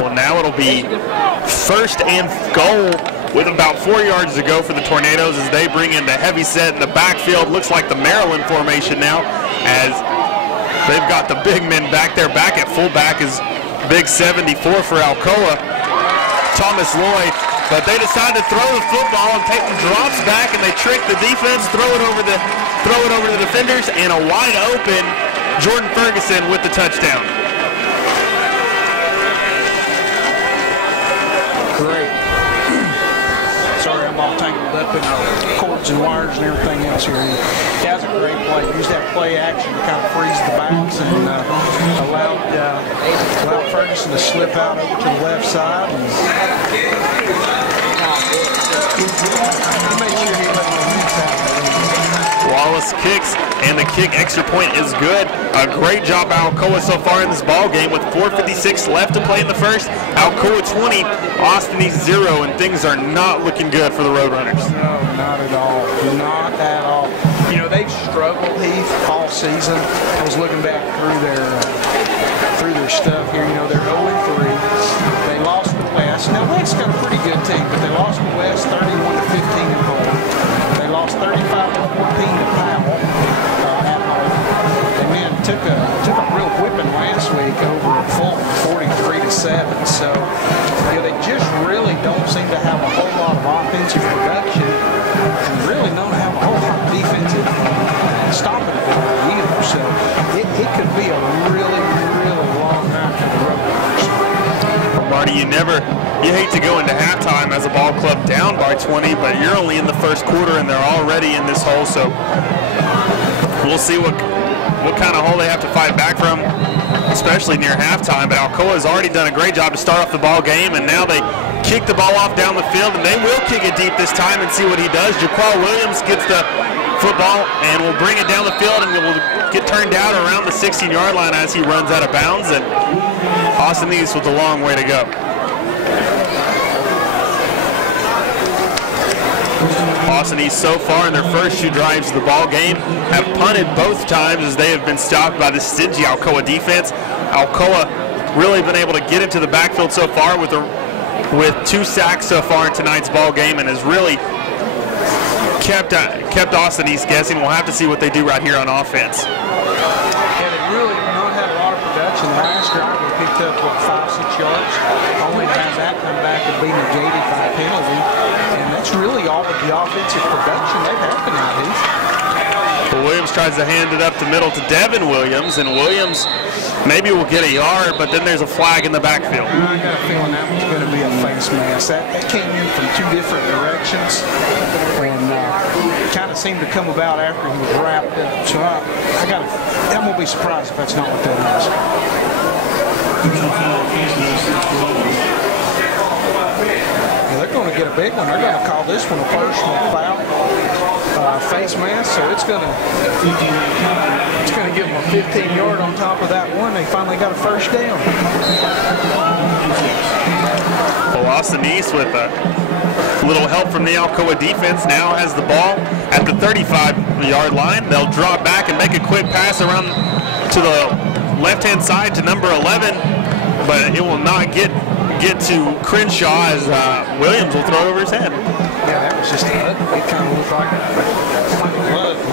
Well, now it'll be first and goal with about 4 yards to go for the Tornadoes as they bring in the heavy set in the backfield. Looks like the Maryland formation now, as they've got the big men back there. Back at fullback is big 74 for Alcoa, Thomas Lloyd, but they decide to throw the football, and Peyton drops back and they trick the defense, throw it over the defenders, and a wide open Jordan Ferguson with the touchdown. Great. Sorry, I'm all tangled up in cords and wires and everything else here. He has a great play. Used that play action to kind of freeze the bounce and allowed Ferguson to slip out over to the left side. And he made sure he let the miss out. Wallace kicks, and the kick extra point is good. A great job by Alcoa so far in this ball game with 4:56 left to play in the first. Alcoa 20, Austin East 0, and things are not looking good for the Roadrunners. No, not at all. Not at all. You know, they've struggled, Heath, all season. I was looking back through their stuff here. You know, they're 0-3. They lost to West. Now, West's got a pretty good team, but they lost to West 31-15 at home. They lost 35-14 to Powell at home. And then took a real whipping last week over at Fulton, 43-7. So, you know, they just really don't seem to have a whole lot of offensive production and really don't have a whole lot of defensive stopping ability either. So it could be a really, really long night for the Roadrunners. Marty, you hate to go into halftime as a ball club down by 20, but you're only in the first quarter and they're already in this hole, so we'll see what kind of hole they have to fight back from, especially near halftime. But Alcoa has already done a great job to start off the ball game, and now they kick the ball off down the field, and they will kick it deep this time and see what he does. Jaquan Williams gets the football and will bring it down the field, and it will get turned out around the 16-yard line as he runs out of bounds, and Austin East with a long way to go. Austin East so far in their first two drives of the ball game have punted both times as they have been stopped by the stingy Alcoa defense. Alcoa really been able to get into the backfield so far with 2 sacks so far in tonight's ball game, and has really kept Austin East guessing. We'll have to see what they do right here on offense. Yeah, they really have not had a lot of production. The last drive they picked up 5-6 yards. Only to have that come back and be negated by a penalty. And that's really all of the offensive production they've had tonight. Well, Williams tries to hand it up the middle to Devin Williams, and Williams maybe will get a yard, but then there's a flag in the backfield. I got a feeling that was going to be a face mask. That came in from 2 different directions, and kind of seemed to come about after he was wrapped up. So I'm going to be surprised if that's not what that is. Yeah, they're going to get a big one. They're going to call this one a personal foul. Face mask, so it's gonna give them a 15-yard on top of that one. They finally got a first down. Well, Austin East with a little help from the Alcoa defense now has the ball at the 35-yard line. They'll drop back and make a quick pass around to the left-hand side to number 11, but it will not get to Crenshaw as Williams will throw it over his head. Yeah, that was just it kind of looked like a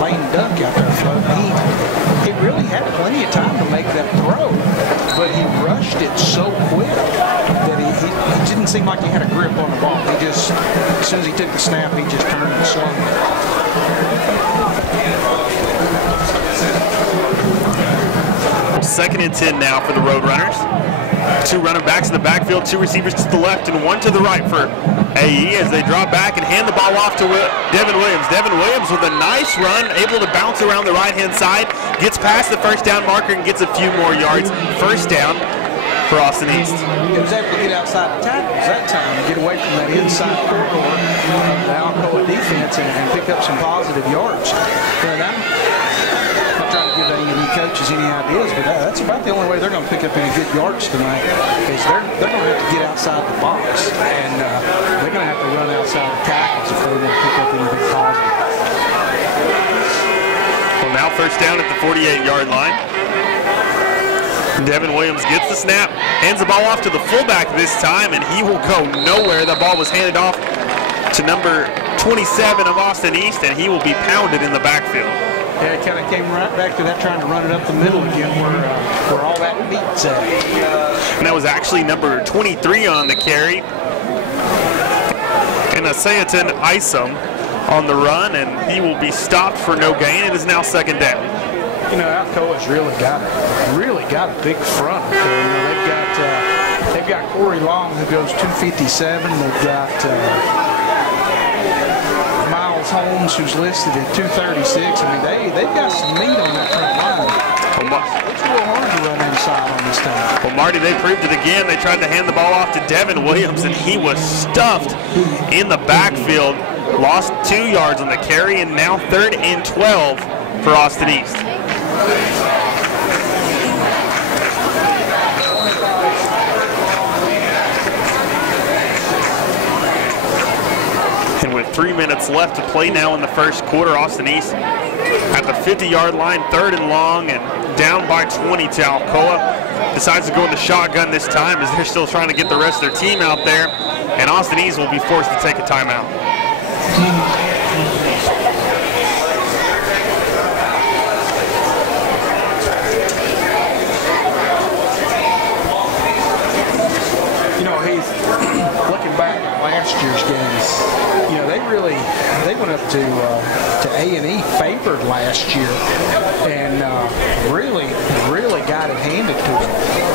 lame duck out there floating. He really had plenty of time to make that throw, but he rushed it so quick that he didn't seem like he had a grip on the ball. He just, as soon as he took the snap, he just turned and swung it. Second and 10 now for the Roadrunners. Two running backs in the backfield, two receivers to the left and one to the right for AE as they drop back and hand the ball off to Devin Williams. Devin Williams with a nice run, able to bounce around the right-hand side, gets past the first down marker and gets a few more yards. First down for Austin East. He was able to get outside the tackles that time and get away from that inside corridor of the Alcoa defense and pick up some positive yards. But I'm not trying to give any coaches any ideas, but that's about the only way they're going to pick up any good yards tonight is they're going to have to get outside the box and they're going to have to run outside the tackles if they want to pick up anything positive. Well, now first down at the 48-yard line. Devin Williams gets the snap, hands the ball off to the fullback this time, and he will go nowhere. The ball was handed off to number 27 of Austin East, and he will be pounded in the backfield. Yeah, it kind of came right back to that, trying to run it up the middle again where all that meat's at. And that was actually number 23 on the carry. And Asayatan Isom on the run, and he will be stopped for no gain. It is now second down. You know, Alcoa's really got a big front. You know, they've got Corey Long who goes 257. They've got Miles Holmes who's listed at 236. I mean, they've got some meat on that front line. It's a little hard to run inside on this thing. Well, Marty, they proved it again. They tried to hand the ball off to Devin Williams, and he was stuffed in the backfield. Lost 2 yards on the carry, and now 3rd and 12 for Austin East. And with 3 minutes left to play now in the first quarter, Austin East at the 50-yard line, 3rd and long, and down by 20 to Alcoa. Decides to go into shotgun this time as they're still trying to get the rest of their team out there, and Austin East will be forced to take a timeout. You know, Heath, looking back at last year's games, you know, they went up to A&E favored last year and really got it handed to them.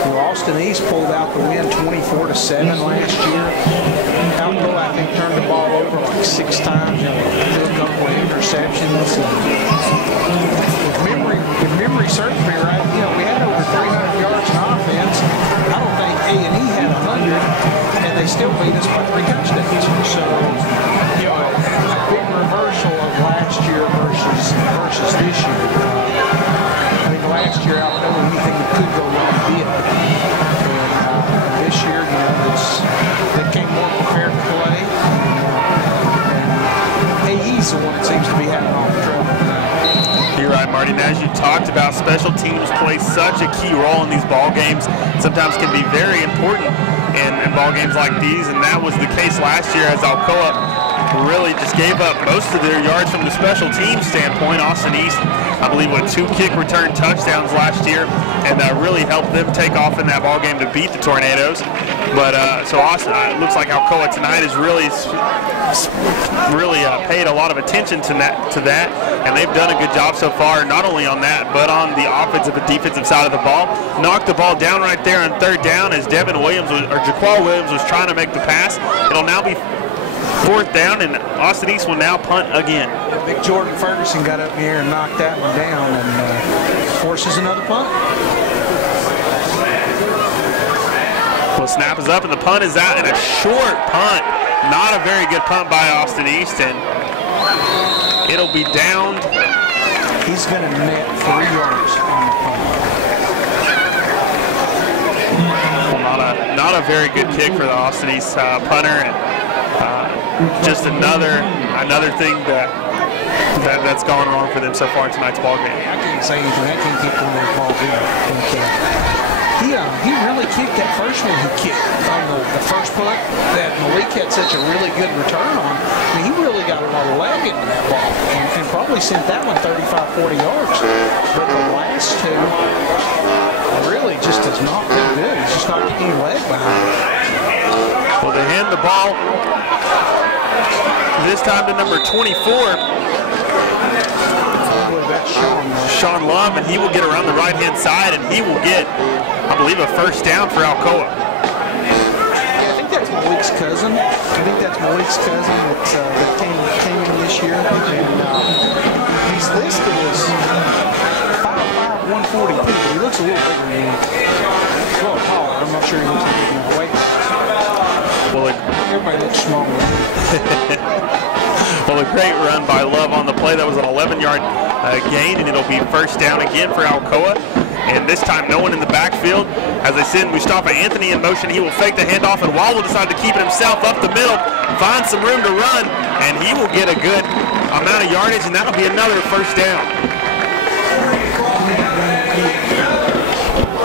You know, Austin East pulled out the win 24-7 last year. Alcoa, I think, turned the ball over like 6 times, you know, threw a couple of interceptions. If memory serves me right, you know, we had over 300 yards in offense. I don't think A&E had 100, and they still beat us by 3 touchdowns. So, you know, a big reversal of last year versus this year. I think last year, Alcoa, anything that could go wrong did. And this year, you know, they came more prepared to play. And AE's the one that seems to be having all the trouble. You're right, Marty. And as you talked about, special teams play such a key role in these ball games. Sometimes can be very important in ball games like these, and that was the case last year as Alcoa really just gave up most of their yards from the special team standpoint. Austin East, I believe, with 2 kick return touchdowns last year, and really helped them take off in that ball game to beat the Tornadoes. But so Austin, it looks like Alcoa tonight is really paid a lot of attention to that, and they've done a good job so far, not only on that, but on the offensive and defensive side of the ball. Knocked the ball down right there on 3rd down as Devin Williams, or Jaquan Williams, was trying to make the pass. It'll now be 4th down, and Austin East will now punt again. Big Jordan Ferguson got up in the air and knocked that one down, and forces another punt. Well, snap is up, and the punt is out, and a short punt. Not a very good punt by Austin East, and it'll be downed. He's going to net 3 yards on the punt. Well, not a very good kick for the Austin East punter, and just another thing that's gone wrong for them so far in tonight's ball game. I can't say anything. I can't kick one of those balls in. He really kicked that first one he kicked on the first punt that Malik had such a really good return on. I mean, he really got a lot of leg into that ball and probably sent that one 35, 40 yards. But the last 2 really just does not look good. He's just not getting any leg behind it. Well, they hand the ball this time to number 24. Sean Love, and he will get around the right-hand side, and he will get, I believe, a first down for Alcoa. Yeah, I think that's Malik's cousin. That came in this year, and he's listed as 5'5", 142, but he looks a little bigger than me. Well, taller. I'm not sure he looks bigger than weight. Well, everybody looks smaller. Well, a great run by Love on the play. That was an 11-yard gain, and it'll be first down again for Alcoa. And this time, no one in the backfield. As they send Mustafa Anthony in motion, he will fake the handoff, and Wall will decide to keep it himself up the middle, find some room to run, and he will get a good amount of yardage, and that'll be another first down.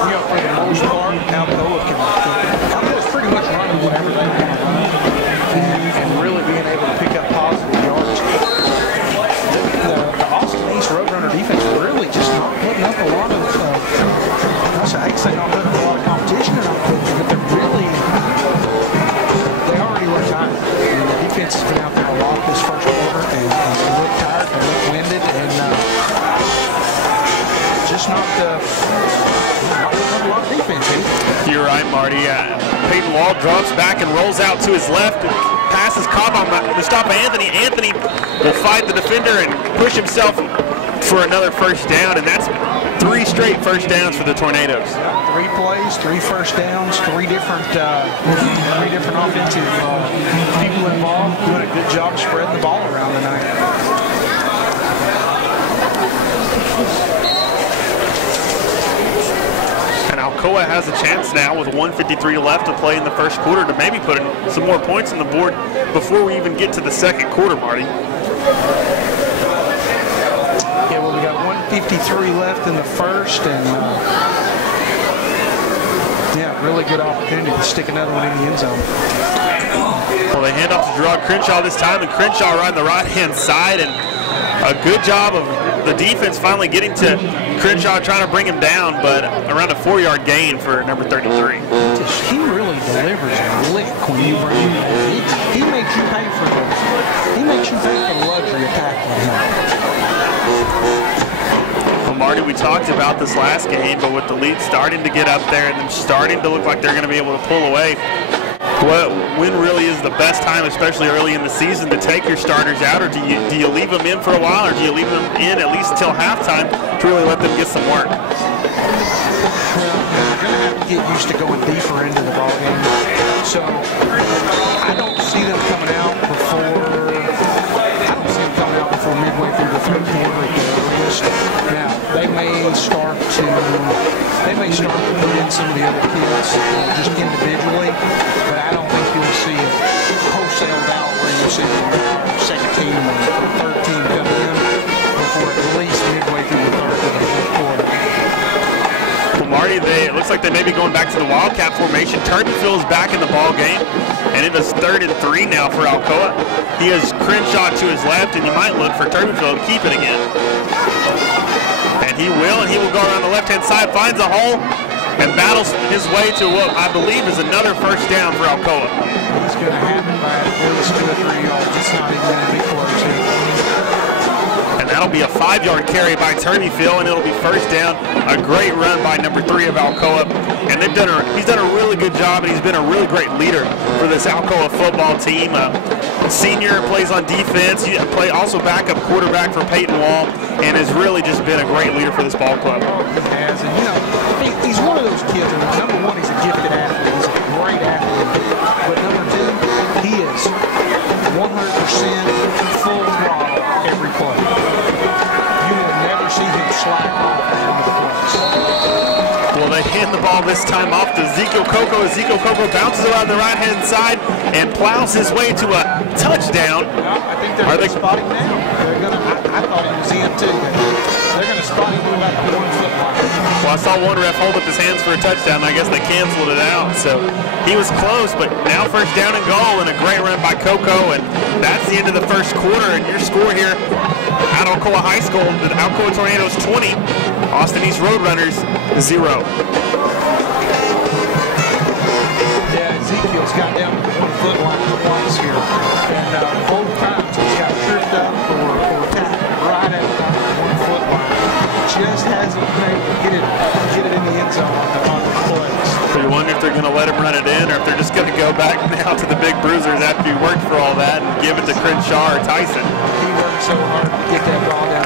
You know, for the most part, Alcoa's pretty much running whatever they want to run, and really being able to pick up positive yards. The Austin East Roadrunner defense really just not putting up a lot of, I hate to say not putting up a lot of competition, but they already look tired. The defense has been out there a lot this first quarter, and they look tired, they look winded, and just not a lot of defense either. You're right, Marty. Peyton Wall drops back and rolls out to his left. Passes caught on Mustafa Anthony. Anthony will fight the defender and push himself for another first down, and that's 3 straight first downs for the Tornadoes. 3 plays, 3 first downs, 3 different offensive people involved, doing a good job spreading the ball around tonight. Alcoa has a chance now with 1:53 left to play in the first quarter to maybe put some more points on the board before we even get to the second quarter, Marty. Yeah, well, we got 1:53 left in the first, and yeah, really good opportunity to stick another one in the end zone. Well, they hand off to Gerard Crenshaw this time, and Crenshaw right on the right-hand side, and a good job of the defense finally getting to Crenshaw, trying to bring him down, but around a 4-yard gain for number 33. He really delivers a lick when you bring him down. He makes you pay for the luxury of tackling him. Well, Marty, we talked about this last game, but with the lead starting to get up there and them starting to look like they're going to be able to pull away, when really is the best time, especially early in the season, to take your starters out, or do you leave them in for a while, or do you leave them in at least until halftime to really let them get some work? Well, you're going to have to get used to going deeper into the ball game. So I don't see them coming out before midway through the third quarter at the earliest. Now they may start to put in some of the other kids just individually, but I don't think you'll see it wholesaled out where you'll see the second team or third team come in before at least midway through the third or the fourth quarter. Well, Marty, it looks like they may be going back to the Wildcat formation. Turpinville is back in the ball game, and it is 3rd and 3 now for Alcoa. He has Crenshaw to his left, and you might look for Turpinville to keep it again. And he will go around the left-hand side, finds a hole, and battles his way to what I believe is another first down for Alcoa. He's going to have it by at least 2 or 3 yards. It's not even going to be close here. And that'll be a 5-yard carry by Turpinville, and it'll be first down. A great run by number 3 of Alcoa. And he's done a really good job, and he's been a really great leader for this Alcoa football team. Senior, plays on defense. He also backup quarterback for Peyton Wall, and has really just been a great leader for this ball club. He has, and he's one of those kids. And number 1, he's a gifted athlete. He's a great athlete. But number 2, he is 100% full throttle every play. You will never see him slack off on the plays. Well, they hand the ball this time off to Ezekiel Coco. Ezekiel Coco bounces around the right-hand side and plows his way to a touchdown. Well, I think they're going to spot him now. I thought he was in too. They're going to spot him about the 1-foot line. Well, I saw one ref hold up his hands for a touchdown. I guess they canceled it out. So he was close, but now first down and goal, and a great run by Coco. And that's the end of the first quarter. And your score here at Alcoa High School, the Alcoa Tornadoes 20, Austin East Roadrunners 0. Yeah, Ezekiel's got down to the 1-foot line twice here. And both times he's got tripped up or tackled right at the 1-foot line. just hasn't been able to get it in the end zone on the plays. So you wonder if they're going to let him run it in, or if they're just going to go back now to the big bruisers after he worked for all that and give it to Crenshaw or Tyson. He worked so hard to get that ball down